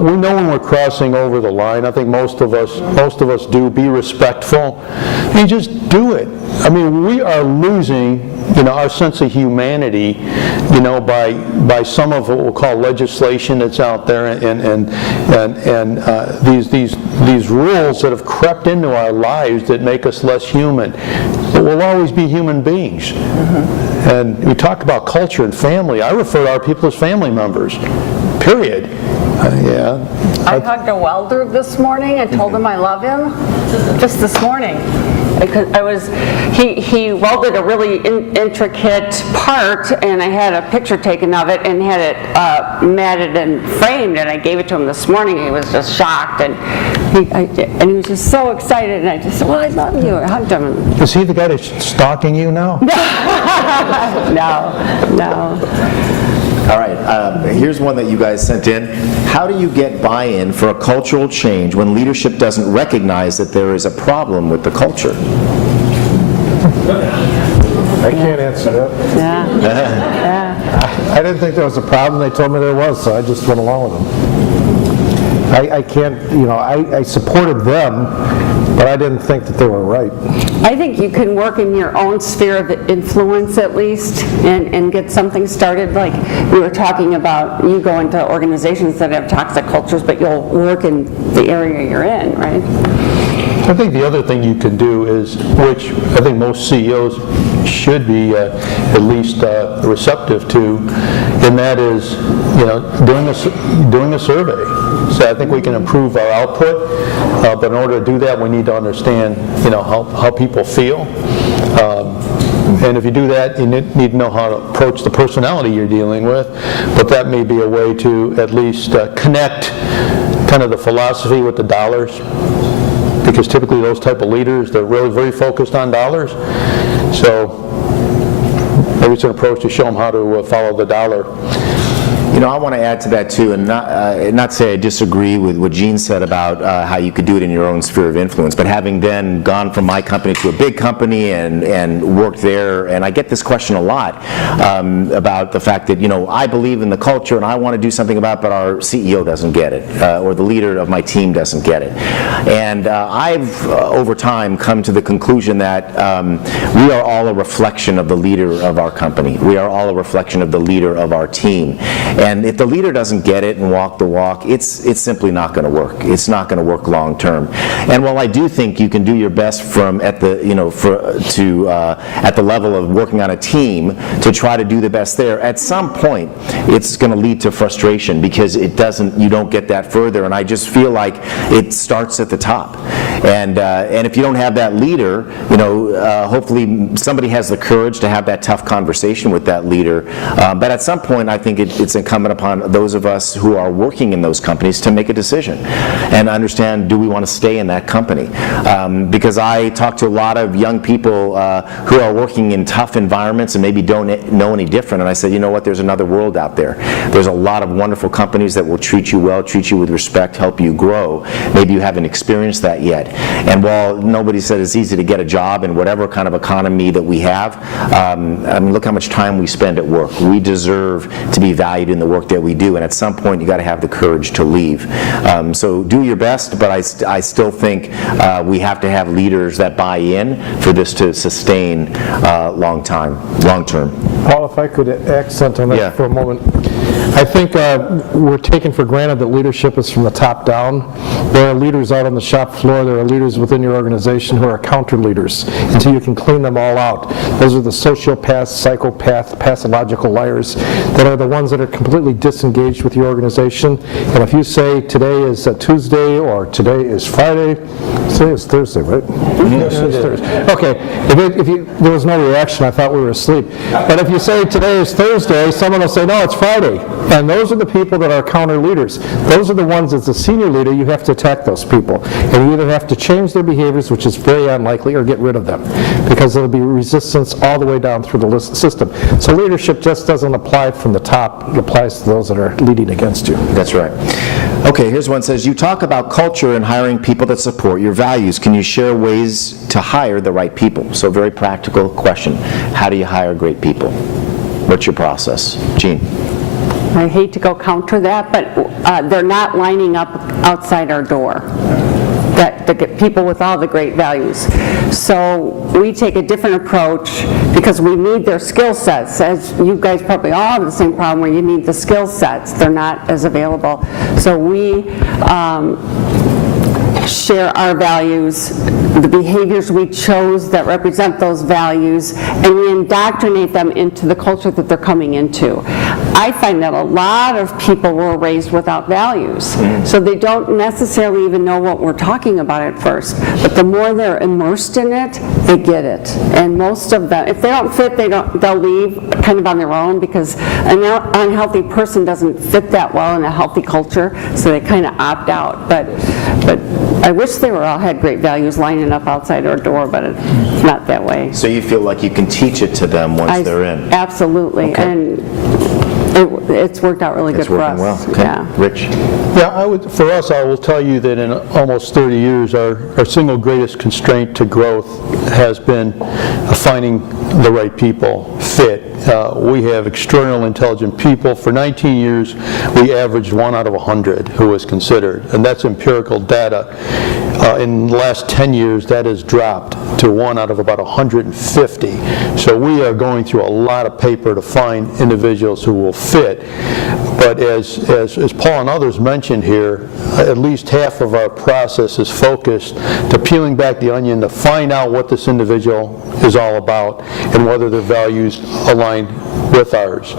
We know when we're crossing over the line. I think most of us do. Be respectful. And just do it. I mean, we are losing, our sense of humanity, by some of what we'll call legislation that's out there, and these rules that have crept into our lives that make us less human. But we'll always be human beings. And we talk about culture and family. I refer to our people as family members. Period. I hugged a welder this morning and told him I love him, just this morning. Because he welded a really intricate part, and I had a picture taken of it and had it matted and framed, and I gave it to him this morning. He was just shocked, and he was just so excited, and I just said, well, I love you. I hugged him. Is he the guy that's stalking you now? No. All right, here's one that you guys sent in. How do you get buy-in for a cultural change when leadership doesn't recognize that there is a problem with the culture? I can't answer that. Yeah. I didn't think there was a problem. They told me there was, so I just went along with them. I can't, I supported them, but I didn't think that they were right. I think you can work in your own sphere of influence at least and get something started. Like we were talking about, you go into organizations that have toxic cultures, but you'll work in the area you're in, right? I think the other thing you can do is, which I think most CEOs should be at least receptive to, and that is, doing a survey. So I think we can improve our output, but in order to do that, we need to understand, how people feel. And if you do that, you need to know how to approach the personality you're dealing with. But that may be a way to at least connect kind of the philosophy with the dollars. because typically those type of leaders, they're really very focused on dollars. So maybe it's an approach to show them how to follow the dollar. You know, I want to add to that too, and not say I disagree with what Gene said about how you could do it in your own sphere of influence, but having then gone from my company to a big company and worked there, and I get this question a lot about the fact that, you know, I believe in the culture and I want to do something about it, but our CEO doesn't get it, or the leader of my team doesn't get it. And I've, over time, come to the conclusion that we are all a reflection of the leader of our company. We are all a reflection of the leader of our team. And if the leader doesn't get it and walk the walk, it's simply not going to work. It's not going to work long term. And while I do think you can do your best from at the at the level of working on a team to try to do the best there, at some point it's going to lead to frustration because you don't get that further. And I just feel like it starts at the top. And if you don't have that leader, hopefully somebody has the courage to have that tough conversation with that leader. But at some point, I think it's incumbent upon those of us who are working in those companies to make a decision and understand, do we want to stay in that company? Because I talk to a lot of young people who are working in tough environments and maybe don't know any different, and I said, you know what, there's another world out there. There's a lot of wonderful companies that will treat you well, treat you with respect, help you grow. Maybe you haven't experienced that yet. And while nobody said it's easy to get a job in whatever kind of economy that we have, I mean, look how much time we spend at work. We deserve to be valued in the work that we do, and at some point you got to have the courage to leave. So do your best, but I still think we have to have leaders that buy in for this to sustain long term. Paul, if I could accent on that for a moment. I think we're taking for granted that leadership is from the top down. There are leaders out on the shop floor, there are leaders within your organization who are counter leaders until you can clean them all out. Those are the sociopaths, psychopaths, pathological liars that are the ones that are completely disengaged with your organization. And if you say today is Tuesday or today is Friday, today is Thursday, right? Yes, it's Thursday. Okay, there was no reaction, I thought we were asleep. But if you say today is Thursday, someone will say, no, it's Friday. And those are the people that are counter leaders. Those are the ones, as a senior leader, you have to attack those people. And you either have to change their behaviors, which is very unlikely, or get rid of them. Because there'll be resistance all the way down through the system. So leadership just doesn't apply from the top. It applies to those that are leading against you. That's right. Okay, here's one that says, you talk about culture and hiring people that support your values. Can you share ways to hire the right people? So very practical question. How do you hire great people? What's your process? Gene? I hate to go counter that, but they're not lining up outside our door. The people with all the great values. So we take a different approach because we need their skill sets. As you guys probably all have the same problem where you need the skill sets. They're not as available. So we share our values, the behaviors we chose that represent those values, and we indoctrinate them into the culture that they're coming into. I find that a lot of people were raised without values, so they don't necessarily even know what we're talking about at first, but the more they're immersed in it, they get it. And most of them, if they don't fit, they'll leave kind of on their own, because an unhealthy person doesn't fit that well in a healthy culture, so they kind of opt out. But I wish they all had great values lining up outside our door, but it's not that way. So you feel like you can teach it to them once they're in? Absolutely. Okay. And it's worked out really good for us. It's working well. Okay. Yeah. Rich? Yeah, for us, I will tell you that in almost 30 years, our single greatest constraint to growth has been finding the right people, fit. We have extraordinarily intelligent people. For 19 years, we averaged 1 out of 100 who was considered, and that's empirical data. In the last 10 years, that has dropped to 1 out of about 150. So we are going through a lot of paper to find individuals who will fit. But as Paul and others mentioned here, at least half of our process is focused to peeling back the onion to find out what this individual is all about and whether their values align with ours.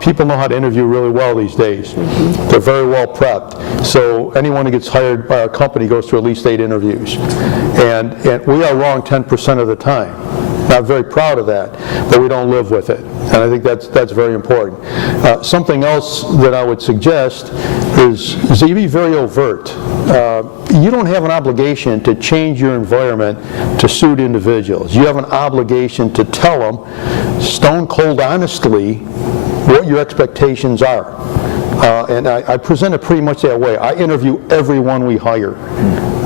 People know how to interview really well these days. They're very well prepped. So anyone who gets hired by our company goes through at least 8 interviews. And we are wrong 10% of the time. Not very proud of that, but we don't live with it. And I think that's very important. Something else that I would suggest is that you be very overt. you don't have an obligation to change your environment to suit individuals. You have an obligation to tell them, stone cold honestly, what your expectations are. And I present it pretty much that way. I interview everyone we hire.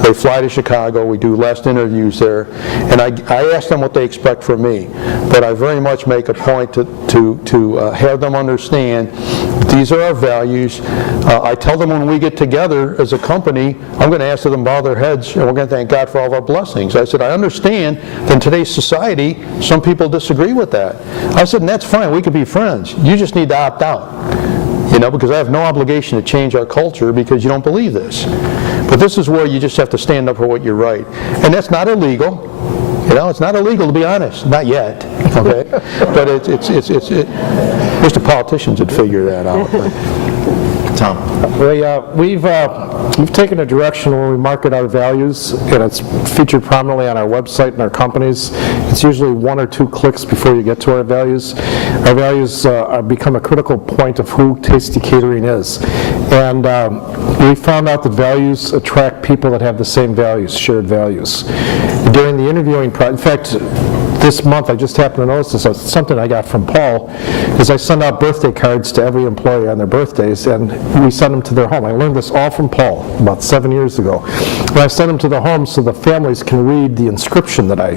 They fly to Chicago, we do last interviews there, and I ask them what they expect from me. But I very much make a point to have them understand these are our values. I tell them when we get together as a company, I'm going to ask them to bow their heads, and we're going to thank God for all of our blessings. I said, I understand that in today's society, some people disagree with that. I said, and that's fine, we could be friends. You just need to opt out. You know, because I have no obligation to change our culture because you don't believe this. But this is where you just have to stand up for what you're right. And that's not illegal. You know, it's not illegal to be honest. Not yet. Okay? But it's wish the politicians would figure that out. Tom. We've taken a direction where we market our values, and it's featured prominently on our website and our companies. It's usually 1 or 2 clicks before you get to our values. Our values become a critical point of who Tasty Catering is. And we found out that values attract people that have the same values, shared values. During the interviewing process, in fact, this month, I just happened to notice this, something I got from Paul, is I send out birthday cards to every employee on their birthdays, and we send them to their home. I learned this all from Paul about 7 years ago. And I send them to the home so the families can read the inscription that I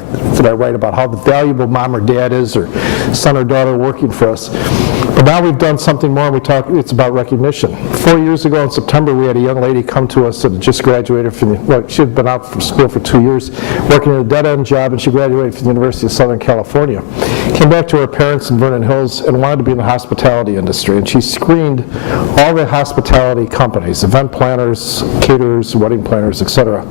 write about how valuable mom or dad is, or son or daughter working for us. But now we've done something more, and it's about recognition. 4 years ago in September, we had a young lady come to us that had just graduated from, she had been out from school for 2 years, working at a dead-end job, and she graduated from the University of Southern California. Came back to her parents in Vernon Hills and wanted to be in the hospitality industry, and she screened all the hospitality companies, event planners, caterers, wedding planners, etc.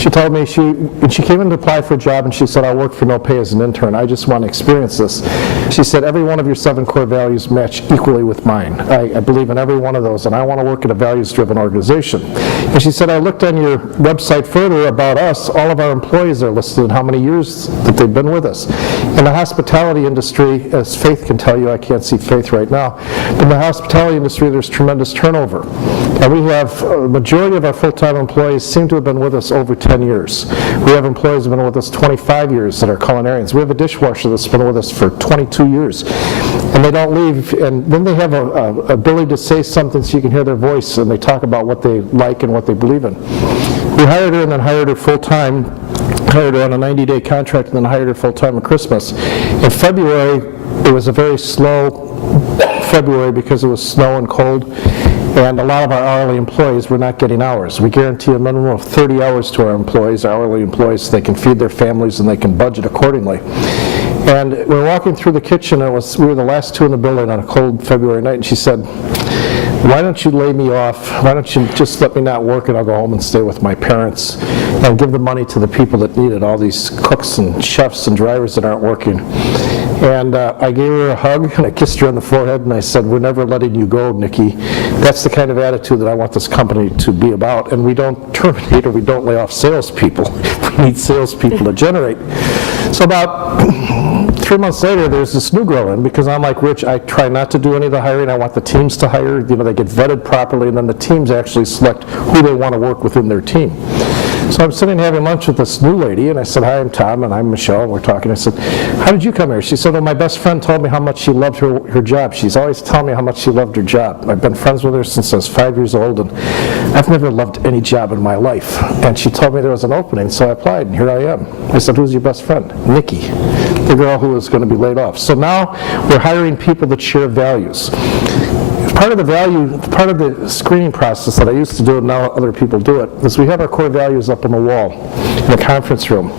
She told me when she came in to apply for a job, and she said, I'll work for no pay as an intern. I just want to experience this. She said, every one of your 7 core values match equally with mine. I believe in every one of those, and I want to work at a values-driven organization. And she said, I looked on your website further about us. All of our employees are listed and how many years that they've been with us. In the hospitality industry, as Faith can tell you, I can't see Faith right now, but in the hospitality industry, there's tremendous turnover. And we have a majority of our full-time employees seem to have been with us over 10 years. We have employees who have been with us 25 years that are culinarians. We have a dishwasher that's been with us for 22 years. And they don't leave, and then they have a ability to say something so you can hear their voice, and they talk about what they like and what they believe in. We hired her and then hired her full-time, hired her on a 90-day contract, and then hired her full-time at Christmas. In February, it was a very slow February because it was snow and cold, and a lot of our hourly employees were not getting hours. We guarantee a minimum of 30 hours to our employees, our hourly employees, so they can feed their families and they can budget accordingly. And we were walking through the kitchen, and we were the last 2 in the building on a cold February night, and she said, why don't you lay me off? Why don't you just let me not work and I'll go home and stay with my parents and give the money to the people that need it, all these cooks and chefs and drivers that aren't working. And I gave her a hug and I kissed her on the forehead and I said, we're never letting you go, Nikki. That's the kind of attitude that I want this company to be about, and we don't terminate or we don't lay off salespeople. We need salespeople to generate. So about 3 months later, there's this new girl in, because I'm like Rich, I try not to do any of the hiring. I want the teams to hire. You know, they get vetted properly, and then the teams actually select who they want to work within their team. So I'm sitting having lunch with this new lady, and I said, hi, I'm Tom, and I'm Michelle, and we're talking. I said, how did you come here? She said, well, my best friend told me how much she loved her job. She's always telling me how much she loved her job. I've been friends with her since I was 5 years old, and I've never loved any job in my life. And she told me there was an opening, so I applied, and here I am. I said, who's your best friend? Nikki, the girl who was going to be laid off. So now we're hiring people that share values. Part of the screening process that I used to do, and now other people do it, is we have our core values up on the wall in the conference room.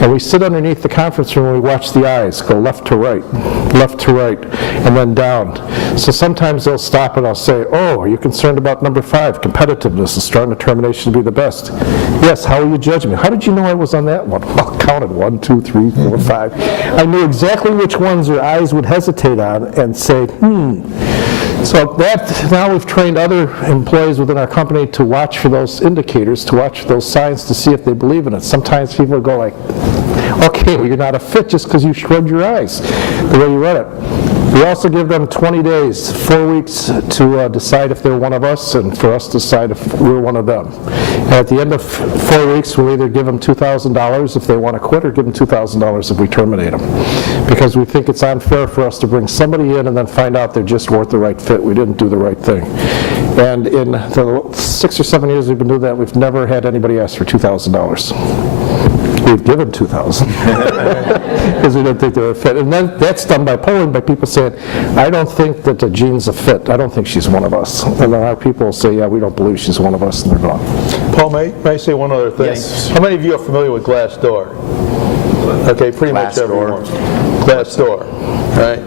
And we sit underneath the conference room and we watch the eyes go left to right, and then down. So sometimes they'll stop and I'll say, oh, are you concerned about number 5, competitiveness and strong determination to be the best? Yes, how will you judge me? How did you know I was on that one? Well, I counted 1, 2, 3, 4, 5. I knew exactly which ones your eyes would hesitate on and say, So now we've trained other employees within our company to watch for those indicators, to watch for those signs to see if they believe in it. Sometimes people go like, okay, well, you're not a fit just because you shrugged your eyes the way you read it. We also give them 20 days, 4 weeks to decide if they're one of us and for us to decide if we're one of them. And at the end of 4 weeks, we'll either give them $2,000 if they want to quit or give them $2,000 if we terminate them. Because we think it's unfair for us to bring somebody in and then find out they're just weren't the right fit. We didn't do the right thing. And in the 6 or 7 years we've been doing that, we've never had anybody ask for $2,000. We've given $2,000 because we don't think they're a fit. And then that's done by polling, by people saying, I don't think that Jean's a fit. I don't think she's one of us. And then our people will say, yeah, we don't believe she's one of us, and they're gone. Paul, may I say one other thing? Yes. How many of you are familiar with Glassdoor? Okay, pretty much everyone. Glassdoor, right?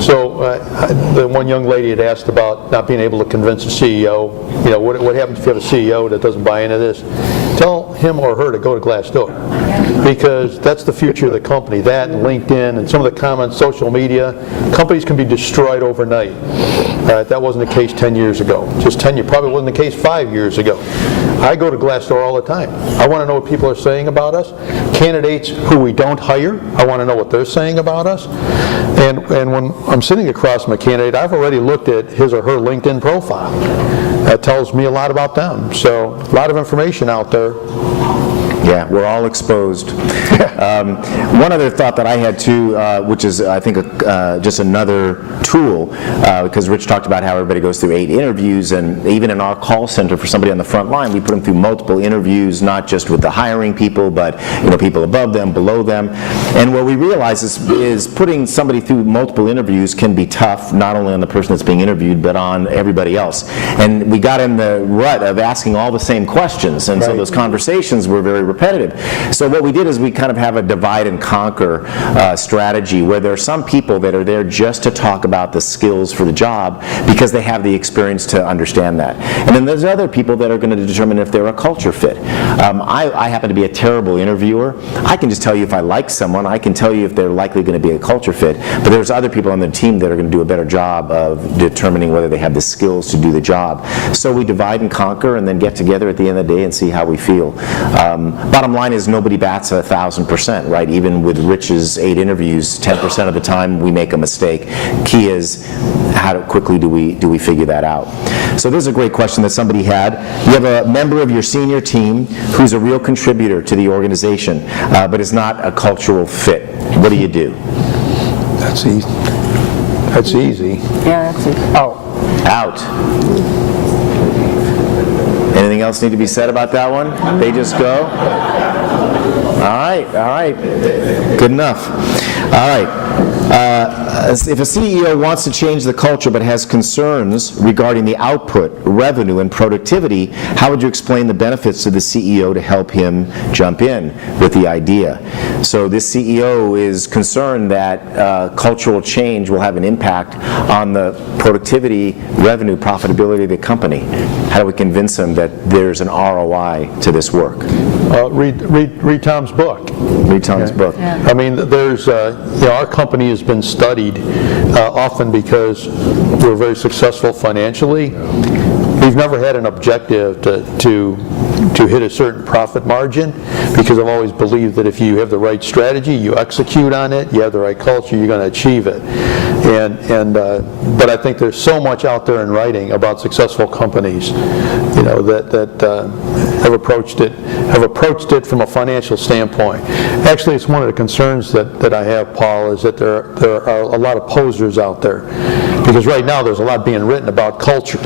So the one young lady had asked about not being able to convince a CEO. You know, what happens if you have a CEO that doesn't buy into this? Tell him or her to go to Glassdoor, because that's the future of the company. That and LinkedIn and some of the comments, social media, companies can be destroyed overnight. That wasn't the case 10 years ago. Just 10 years, probably wasn't the case 5 years ago. I go to Glassdoor all the time. I want to know what people are saying about us. Candidates who we don't hire, I want to know what they're saying about us. And when I'm sitting across from a candidate, I've already looked at his or her LinkedIn profile. That tells me a lot about them. So a lot of information out there. Yeah, we're all exposed. One other thought that I had too, which is I think just another tool, because Rich talked about how everybody goes through 8 interviews, and even in our call center for somebody on the front line, we put them through multiple interviews, not just with the hiring people, but people above them, below them. And what we realize is putting somebody through multiple interviews can be tough, not only on the person that's being interviewed, but on everybody else. And we got in the rut of asking all the same questions, and so those conversations were very repetitive. So what we did is we kind of have a divide and conquer strategy, where there are some people that are there just to talk about the skills for the job because they have the experience to understand that. And then there's other people that are going to determine if they're a culture fit. I happen to be a terrible interviewer. I can just tell you if I like someone. I can tell you if they're likely going to be a culture fit. But there's other people on the team that are going to do a better job of determining whether they have the skills to do the job. So we divide and conquer and then get together at the end of the day and see how we feel. Bottom line is nobody bats 1,000%, right? Even with Rich's 8 interviews, 10% of the time we make a mistake. Key is how quickly do we figure that out? So this is a great question that somebody had. You have a member of your senior team who's a real contributor to the organization, but is not a cultural fit. What do you do? That's easy. That's easy. Yeah, that's it. Out. Anything else need to be said about that one? They just go? All right. Good enough. All right. If a CEO wants to change the culture but has concerns regarding the output, revenue, and productivity, how would you explain the benefits to the CEO to help him jump in with the idea? So this CEO is concerned that cultural change will have an impact on the productivity, revenue, profitability of the company. How do we convince him that there's an ROI to this work? Read Tom's book. Read Tom's book. Yeah. I mean, there's, our company has been studied often because we're very successful financially. We've never had an objective to hit a certain profit margin, because I've always believed that if you have the right strategy, you execute on it, you have the right culture, you're going to achieve it. But I think there's so much out there in writing about successful companies, that have approached it from a financial standpoint. Actually, it's one of the concerns that I have, Paul, is that there are a lot of posers out there, because right now there's a lot being written about culture,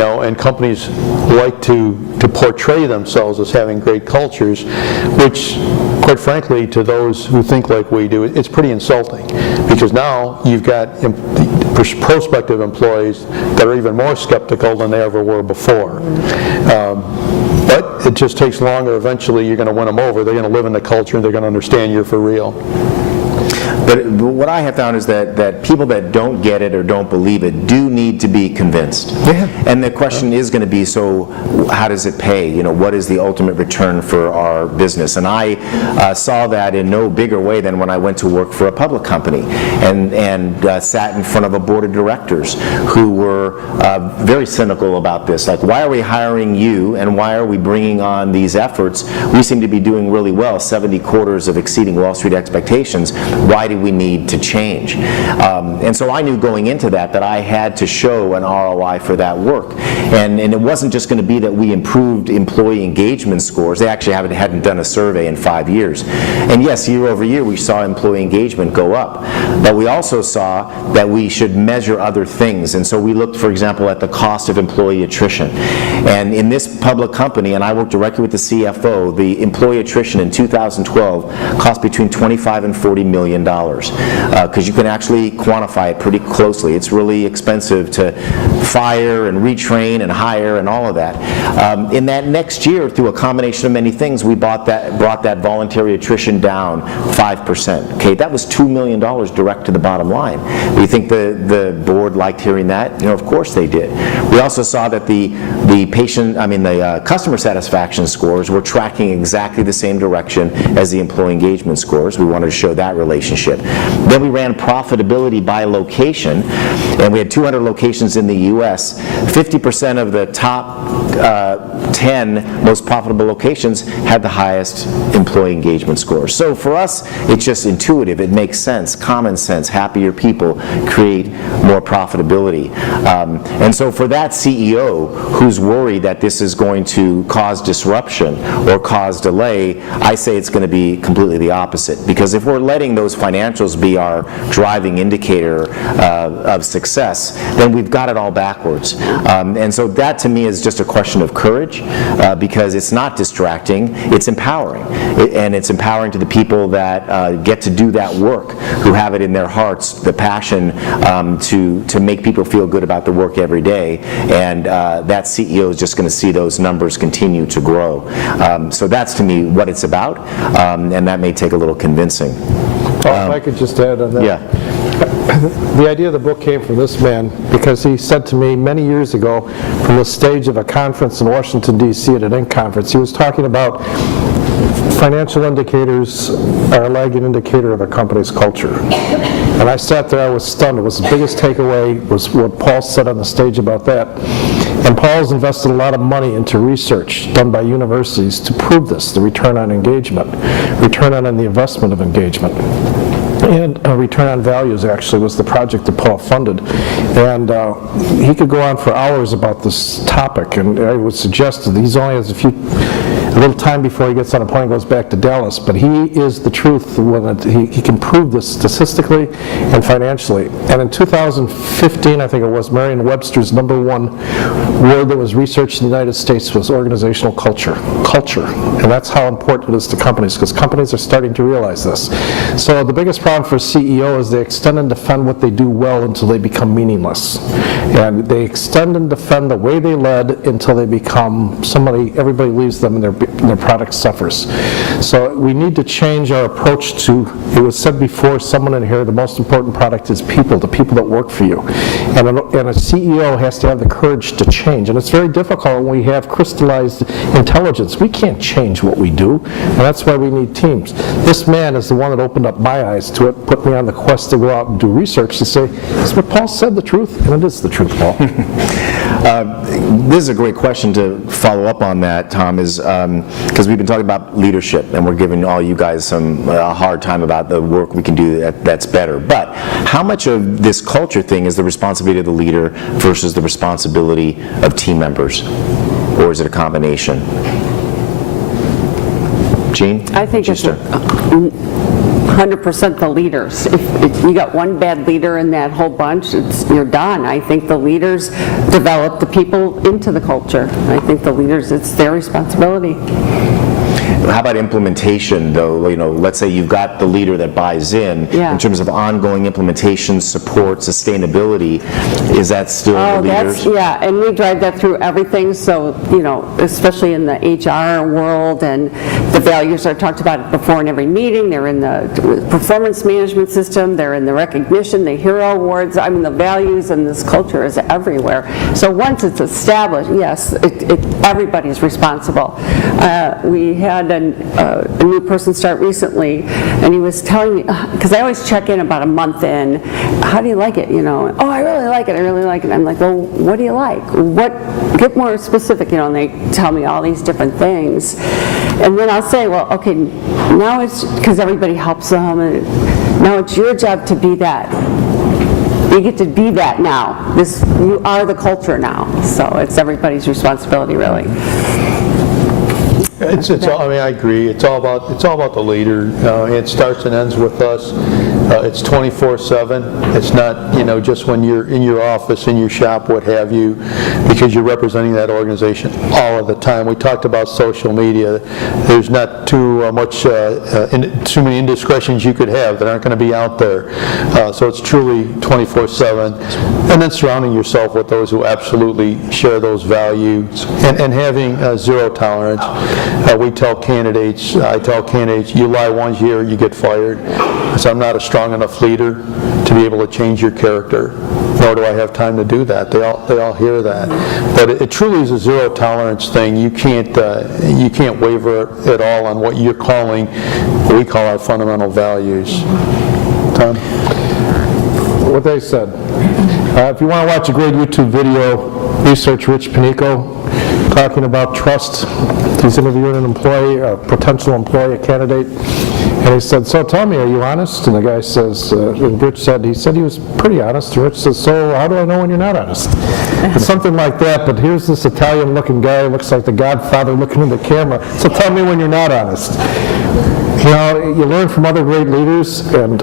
and companies like to portray themselves as having great cultures, which, quite frankly, to those who think like we do, it's pretty insulting, because now you've got prospective employees that are even more skeptical than they ever were before. But it just takes longer. Eventually, you're going to win them over. They're going to live in the culture, and they're going to understand you're for real. But what I have found is that people that don't get it or don't believe it do need to be convinced. Yeah. And the question is going to be, so how does it pay? What is the ultimate return for our business? And I saw that in no bigger way than when I went to work for a public company and sat in front of a board of directors who were very cynical about this. Like, why are we hiring you, and why are we bringing on these efforts? We seem to be doing really well, 70 quarters of exceeding Wall Street expectations. Why do we need to change. And so I knew going into that I had to show an ROI for that work. And it wasn't just going to be that we improved employee engagement scores. They actually hadn't done a survey in 5 years. And yes, year over year we saw employee engagement go up. But we also saw that we should measure other things. And so we looked, for example, at the cost of employee attrition. And in this public company, and I worked directly with the CFO, the employee attrition in 2012 cost between $25 and $40 million. Because you can actually quantify it pretty closely. It's really expensive to fire and retrain and hire and all of that. In that next year, through a combination of many things, we brought that voluntary attrition down 5%. Okay, that was $2 million direct to the bottom line. Do you think the board liked hearing that? Of course they did. We also saw that the customer satisfaction scores were tracking exactly the same direction as the employee engagement scores. We wanted to show that relationship. Then we ran profitability by location, and we had 200 locations in the U.S. 50% of the top 10 most profitable locations had the highest employee engagement scores. So for us, it's just intuitive. It makes sense, common sense. Happier people create more profitability. And so for that CEO who's worried that this is going to cause disruption or cause delay, I say it's going to be completely the opposite. Because if we're letting those financials be our driving indicator of success, then we've got it all backwards. And so that to me is just a question of courage, because it's not distracting, it's empowering. And it's empowering to the people that get to do that work, who have it in their hearts, the passion to make people feel good about the work every day. And that CEO is just going to see those numbers continue to grow. So that's to me what it's about, and that may take a little convincing. If I could just add on that. Yeah. The idea of the book came from this man because he said to me many years ago from the stage of a conference in Washington, D.C. at an Inc. conference, he was talking about financial indicators are a lagging indicator of a company's culture. And I sat there, I was stunned. It was the biggest takeaway was what Paul said on the stage about that. And Paul's invested a lot of money into research done by universities to prove this, the return on engagement, return on the investment of engagement. And return on values actually was the project that Paul funded. And he could go on for hours about this topic, and I would suggest that he only has a little time before he gets on a plane and goes back to Dallas, but he is the truth when he can prove this statistically and financially. And in 2015, I think it was, Merriam-Webster's #1 word that was researched in the United States was organizational culture. Culture. And that's how important it is to companies, because companies are starting to realize this. So the biggest problem for CEO is they extend and defend what they do well until they become meaningless. And they extend and defend the way they led until they become somebody, everybody leaves them and their product suffers. So we need to change our approach to, it was said before, someone in here, the most important product is people, the people that work for you. And a CEO has to have the courage to change. And it's very difficult when we have crystallized intelligence. We can't change what we do, and that's why we need teams. This man is the one that opened up my eyes to it, put me on the quest to go out and do research to say, is what Paul said the truth? And it is the truth, Paul. This is a great question to follow up on that, Tom, is because we've been talking about leadership, and we're giving all you guys a hard time about the work we can do that's better. But how much of this culture thing is the responsibility of the leader versus the responsibility of team members? Or is it a combination? Gene? I think it's 100% the leaders. If you got one bad leader in that whole bunch, you're done. I think the leaders develop the people into the culture. I think the leaders, it's their responsibility. How about implementation, though? Let's say you've got the leader that buys in terms of ongoing implementation, support, sustainability. Is that still the leaders? And we drive that through everything. So, especially in the HR world, and the values I talked about before in every meeting. They're in the performance management system. They're in the recognition, the hero awards. I mean, the values and this culture is everywhere. So once it's established, yes, everybody's responsible. We had a new person start recently, and he was telling me, because I always check in about a month in, how do you like it? Oh, I really like it, I really like it. I'm like, well, what do you like? Get more specific, and they tell me all these different things. And then I'll say, well, okay, now it's because everybody helps them, and Now it's your job to be that. You get to be that now. You are the culture now. So it's everybody's responsibility, really. I mean, I agree. It's all about the leader. It starts and ends with us. It's 24/7. It's not, just when you're in your office, in your shop, what have you, because you're representing that organization all of the time. We talked about social media. There's not too many indiscretions you could have that aren't going to be out there. So it's truly 24/7. And then surrounding yourself with those who absolutely share those values and having zero tolerance. I tell candidates, you lie one year, you get fired. So I'm not a strong enough leader to be able to change your character, nor do I have time to do that. They all hear that. But it truly is a zero tolerance thing. You can't waver at all on what you're calling, what we call our fundamental values. Tom? What they said. If you want to watch a great YouTube video, research Rich Panico talking about trust. He's interviewing an employee, a potential employee, a candidate, and he said, "So tell me, are you honest?" And the guy says, and Rich said, he was pretty honest. And Rich says, "So how do I know when you're not honest?" It's something like that, but here's this Italian-looking guy, looks like the Godfather looking in the camera. "So tell me when you're not honest." You learn from other great leaders, and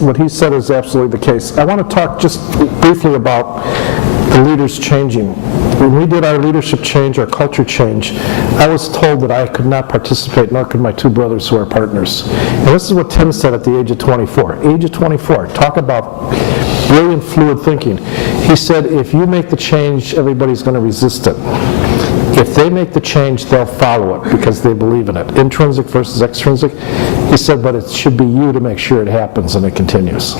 what he said is absolutely the case. I want to talk just briefly about the leaders changing. When we did our leadership change, our culture change, I was told that I could not participate, nor could my two brothers who are partners. And this is what Tim said at the age of 24. Age of 24, talk about brilliant, fluid thinking. He said, if you make the change, everybody's going to resist it. If they make the change, they'll follow it because they believe in it. Intrinsic versus extrinsic. He said, but it should be you to make sure it happens and it continues.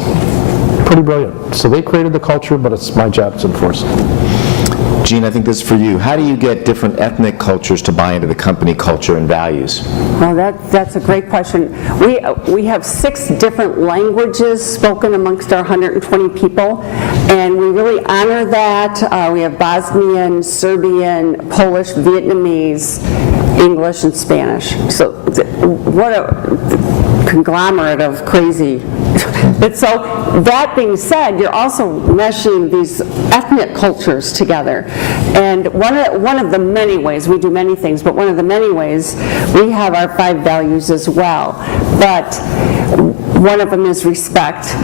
Pretty brilliant. So they created the culture, but it's my job to enforce it. Gene, I think this is for you. How do you get different ethnic cultures to buy into the company culture and values? Well, that's a great question. We have 6 different languages spoken amongst our 120 people, and we really honor that. We have Bosnian, Serbian, Polish, Vietnamese, English, and Spanish. So what a conglomerate of crazy. But so that being said, you're also meshing these ethnic cultures together. And one of the many ways, we do many things, but one of the many ways, we have our 5 values as well. But one of them is respect.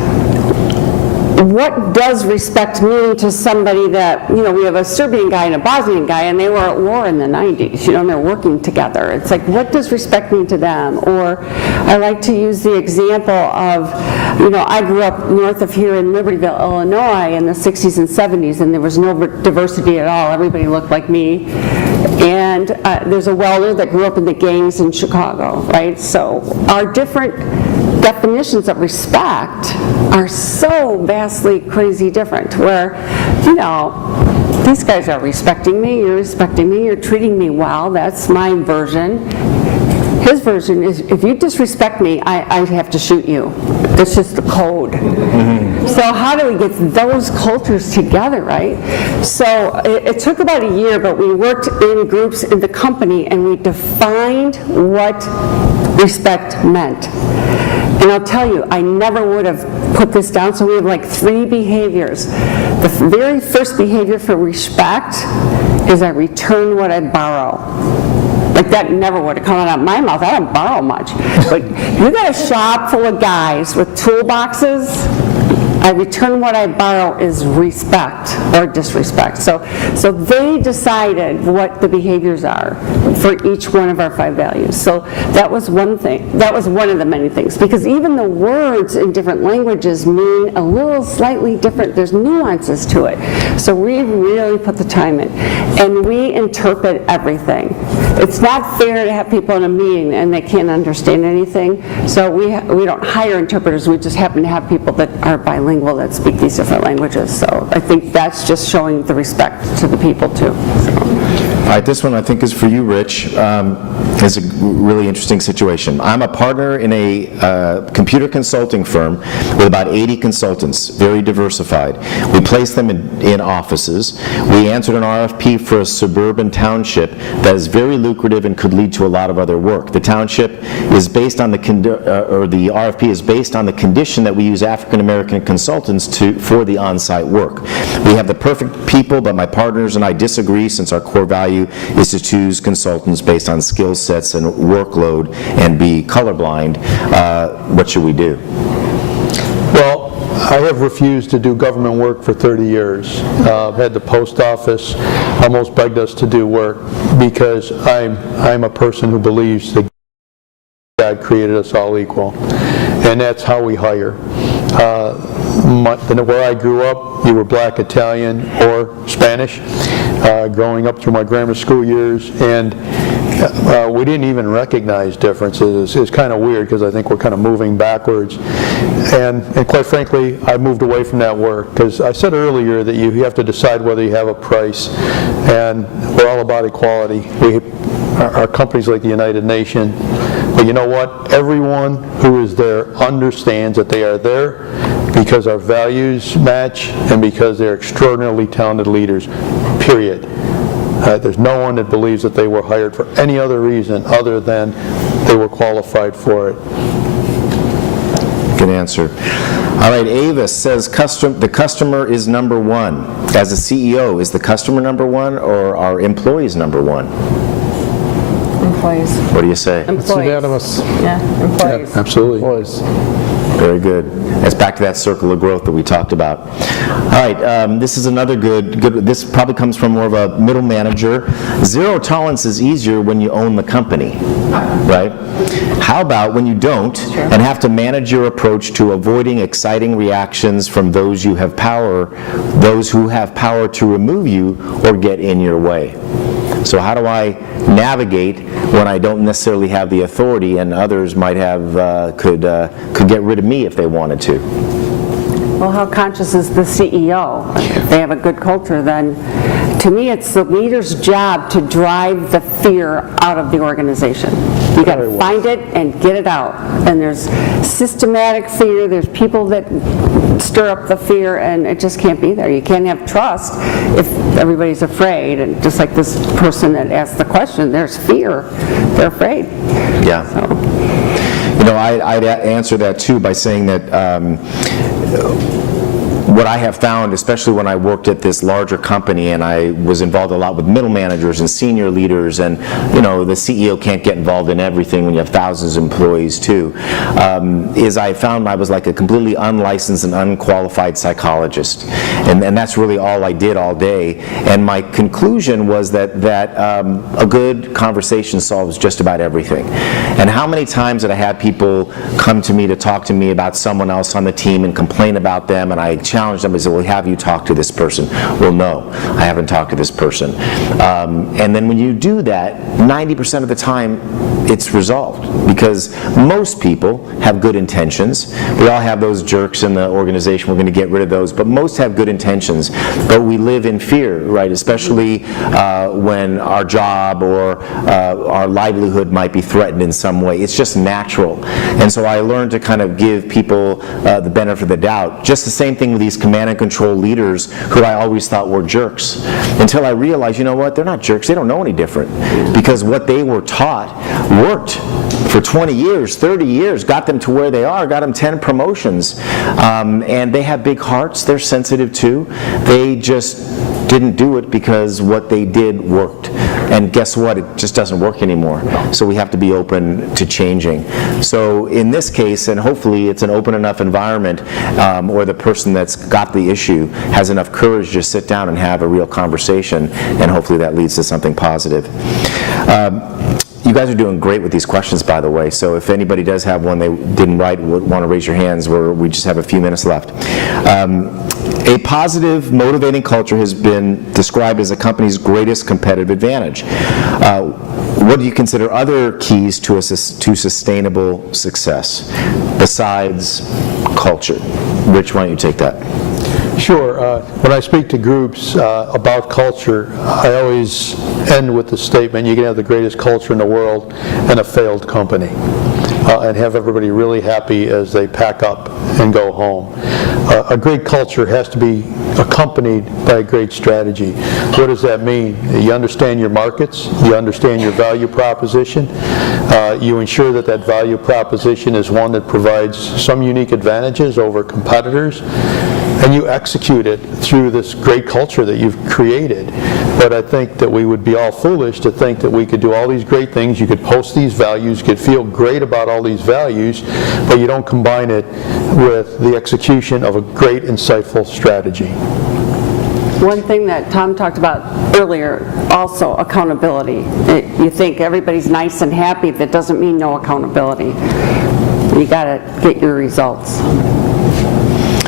What does respect mean to somebody that, we have a Serbian guy and a Bosnian guy, and they were at war in the 90s, and they're working together. It's like, what does respect mean to them? Or I like to use the example of, I grew up north of here in Libertyville, Illinois in the 60s and 70s, and there was no diversity at all. Everybody looked like me. And there's a welder that grew up in the gangs in Chicago, right? So our different definitions of respect are so vastly crazy different, where, these guys are respecting me, you're respecting me, you're treating me well, that's my version. His version is, if you disrespect me, I have to shoot you. That's just the code. So how do we get those cultures together, right? So it took about a year, but we worked in groups in the company, and we defined what respect meant. And I'll tell you, I never would have put this down, so we have like 3 behaviors. The very first behavior for respect is I return what I borrow. Like that never would have come out of my mouth. I don't borrow much. But you got a shop full of guys with toolboxes. I return what I borrow is respect or disrespect. So they decided what the behaviors are for each one of our 5 values. So that was one thing. That was one of the many things. Because even the words in different languages mean a little slightly different. There's nuances to it. So we really put the time in. And we interpret everything. It's not fair to have people in a meeting and they can't understand anything. So we don't hire interpreters. We just happen to have people that are bilingual that speak these different languages. So I think that's just showing the respect to the people too. So. right, this one I think is for you, Rich. It's a really interesting situation. I'm a partner in a computer consulting firm with about 80 consultants, very diversified. We place them in offices. We answered an RFP for a suburban township that is very lucrative and could lead to a lot of other work. The township is based on the RFP is based on the condition that we use African American consultants for the on-site work. We have the perfect people, but my partners and I disagree since our core value is to choose consultants based on skill sets and workload and be colorblind. What should we do? Well, I have refused to do government work for 30 years. I've had the post office almost begged us to do work because I'm a person who believes that God created us all equal, and that's how we hire. Where I grew up, you were black, Italian, or Spanish, growing up through my grammar school years, and we didn't even recognize differences. It's kind of weird because I think we're kind of moving backwards. And quite frankly, I moved away from that work because I said earlier that you have to decide whether you have a price, and we're all about equality. Our companies like the United Nations, but you know what? Everyone who is there understands that they are there because our values match and because they're extraordinarily talented leaders, period. There's no one that believes that they were hired for any other reason other than they were qualified for it. Good answer. All right, Avis says the customer is number one. As a CEO, is the customer number one or are employees number one? Employees. What do you say? Employees. Unanimous. Yeah, employees. Absolutely. Boys. Very good. That's back to that circle of growth that we talked about. All right, this is another good, this probably comes from more of a middle manager. Zero tolerance is easier when you own the company, right? How about when you don't and have to manage your approach to avoiding exciting reactions from those who have power to remove you or get in your way? So how do I navigate when I don't necessarily have the authority and others might have, could get rid of me if they wanted to? Well, how conscious is the CEO? If they have a good culture, then to me it's the leader's job to drive the fear out of the organization. You got to find it and get it out. And there's systematic fear, there's people that stir up the fear, and it just can't be there. You can't have trust if everybody's afraid. And just like this person that asked the question, there's fear. They're afraid. Yeah. So. You know, I'd answer that too by saying that what I have found, especially when I worked at this larger company and I was involved a lot with middle managers and senior leaders, and you know, the CEO can't get involved in everything when you have thousands of employees too, is I found I was like a completely unlicensed and unqualified psychologist. And that's really all I did all day. And my conclusion was that a good conversation solves just about everything. And how many times did I have people come to me to talk to me about someone else on the team and complain about them, and I challenge them and say, well, have you talked to this person? Well, no, I haven't talked to this person. And then when you do that, 90% of the time it's resolved, because most people have good intentions. We all have those jerks in the organization, we're going to get rid of those, but most have good intentions. But we live in fear, right? Especially when our job or our livelihood might be threatened in some way. It's just natural. And so I learned to kind of give people the benefit of the doubt. Just the same thing with these command and control leaders who I always thought were jerks, until I realized, you know what, they're not jerks, they don't know any different, because what they were taught worked for 20 years, 30 years, got them to where they are, got them 10 promotions, and they have big hearts, they're sensitive too. They just didn't do it because what they did worked. And guess what? It just doesn't work anymore. So we have to be open to changing. So in this case, and hopefully it's an open enough environment, or the person that's got the issue has enough courage to sit down and have a real conversation, and hopefully that leads to something positive. You guys are doing great with these questions, by the way, so if anybody does have one they didn't write, would want to raise your hands, we just have a few minutes left. A positive, motivating culture has been described as a company's greatest competitive advantage. What do you consider other keys to sustainable success besides culture? Rich, why don't you take that? Sure. When I speak to groups about culture, I always end with the statement, you can have the greatest culture in the world and a failed company, and have everybody really happy as they pack up and go home. A great culture has to be accompanied by a great strategy. What does that mean? You understand your markets, you understand your value proposition, you ensure that that value proposition is one that provides some unique advantages over competitors, and you execute it through this great culture that you've created. But I think that we would be all foolish to think that we could do all these great things, you could post these values, you could feel great about all these values, but you don't combine it with the execution of a great, insightful strategy. One thing that Tom talked about earlier, also accountability. You think everybody's nice and happy, that doesn't mean no accountability. You got to get your results.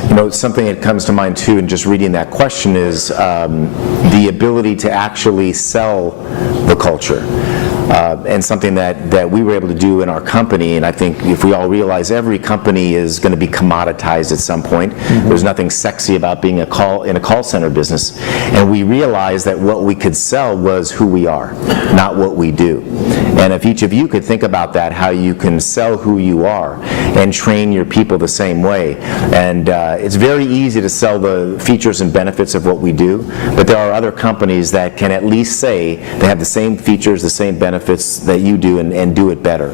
You know, something that comes to mind too, and just reading that question, is the ability to actually sell the culture. And something that we were able to do in our company, and I think if we all realize every company is going to be commoditized at some point. There's nothing sexy about being in a call center business. And we realized that what we could sell was who we are, not what we do. And if each of you could think about that, how you can sell who you are and train your people the same way. And it's very easy to sell the features and benefits of what we do, but there are other companies that can at least say they have the same features, the same benefits that you do, and do it better.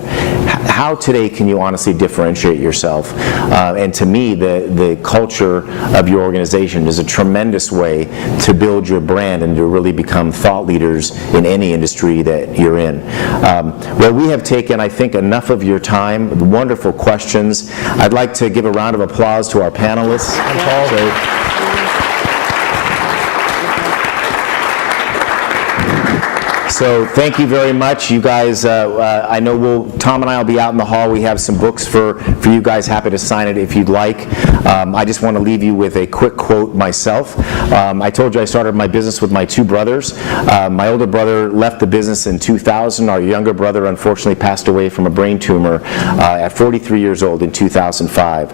How today can you honestly differentiate yourself? And to me, the culture of your organization is a tremendous way to build your brand and to really become thought leaders in any industry that you're in. Well, we have taken, I think, enough of your time. Wonderful questions. I'd like to give a round of applause to our panelists. So thank you very much. You guys, I know Tom and I will be out in the hall. We have some books for you guys. Happy to sign it if you'd like. I just want to leave you with a quick quote myself. I told you I started my business with my two brothers. My older brother left the business in 2000. Our younger brother unfortunately passed away from a brain tumor at 43 years old in 2005.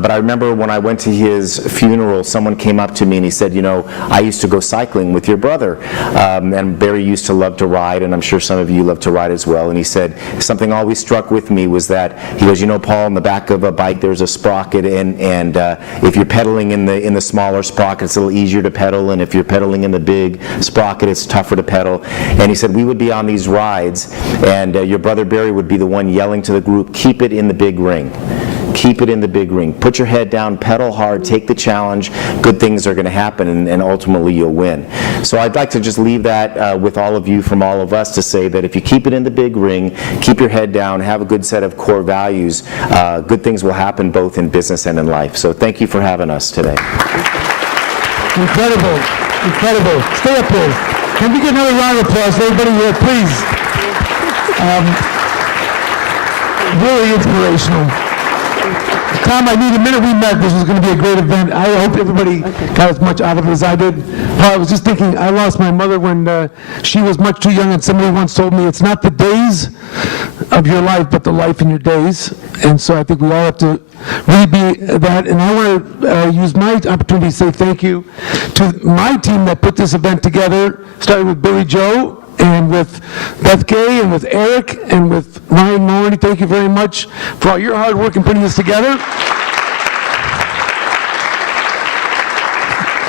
But I remember when I went to his funeral, someone came up to me and he said, you know, I used to go cycling with your brother. And Barry used to love to ride, and I'm sure some of you love to ride as well. And he said, something always struck with me was that, he goes, you know, Paul, in the back of a bike there's a sprocket, and if you're pedaling in the smaller sprocket, it's a little easier to pedal, and if you're pedaling in the big sprocket, it's tougher to pedal. And he said, we would be on these rides, and your brother Barry would be the one yelling to the group, keep it in the big ring. Keep it in the big ring. Put your head down, pedal hard, take the challenge. Good things are going to happen, and ultimately you'll win. So I'd like to just leave that with all of you, from all of us, to say that if you keep it in the big ring, keep your head down, have a good set of core values, good things will happen both in business and in life. So thank you for having us today. Incredible, incredible. Stay up there. Can we get another round of applause? Everybody here, please. Really inspirational. Tom, I knew the minute we met this was going to be a great event. I hope everybody got as much out of it as I did. Paul, I was just thinking, I lost my mother when she was much too young, and somebody once told me it's not the days of your life, but the life in your days. And so I think we all have to really be that. And I want to use my opportunity to say thank you to my team that put this event together, starting with Billy Joe, and with Beth Gay, and with Eric, and with Ryan Moroney. Thank you very much for all your hard work in putting this together.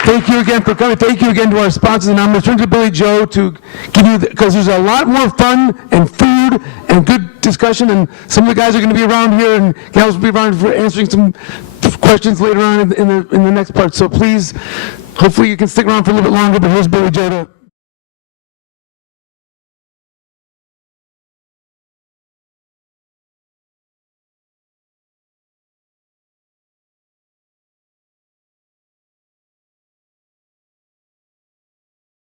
Thank you again for coming. Thank you again to our sponsors. And I'm going to turn to Billy Joe to give you, because there's a lot more fun and food and good discussion, and some of the guys are going to be around here, and gals will be around for answering some questions later on in the next part. So please, hopefully you can stick around for a little bit longer, but here's Billy Joe to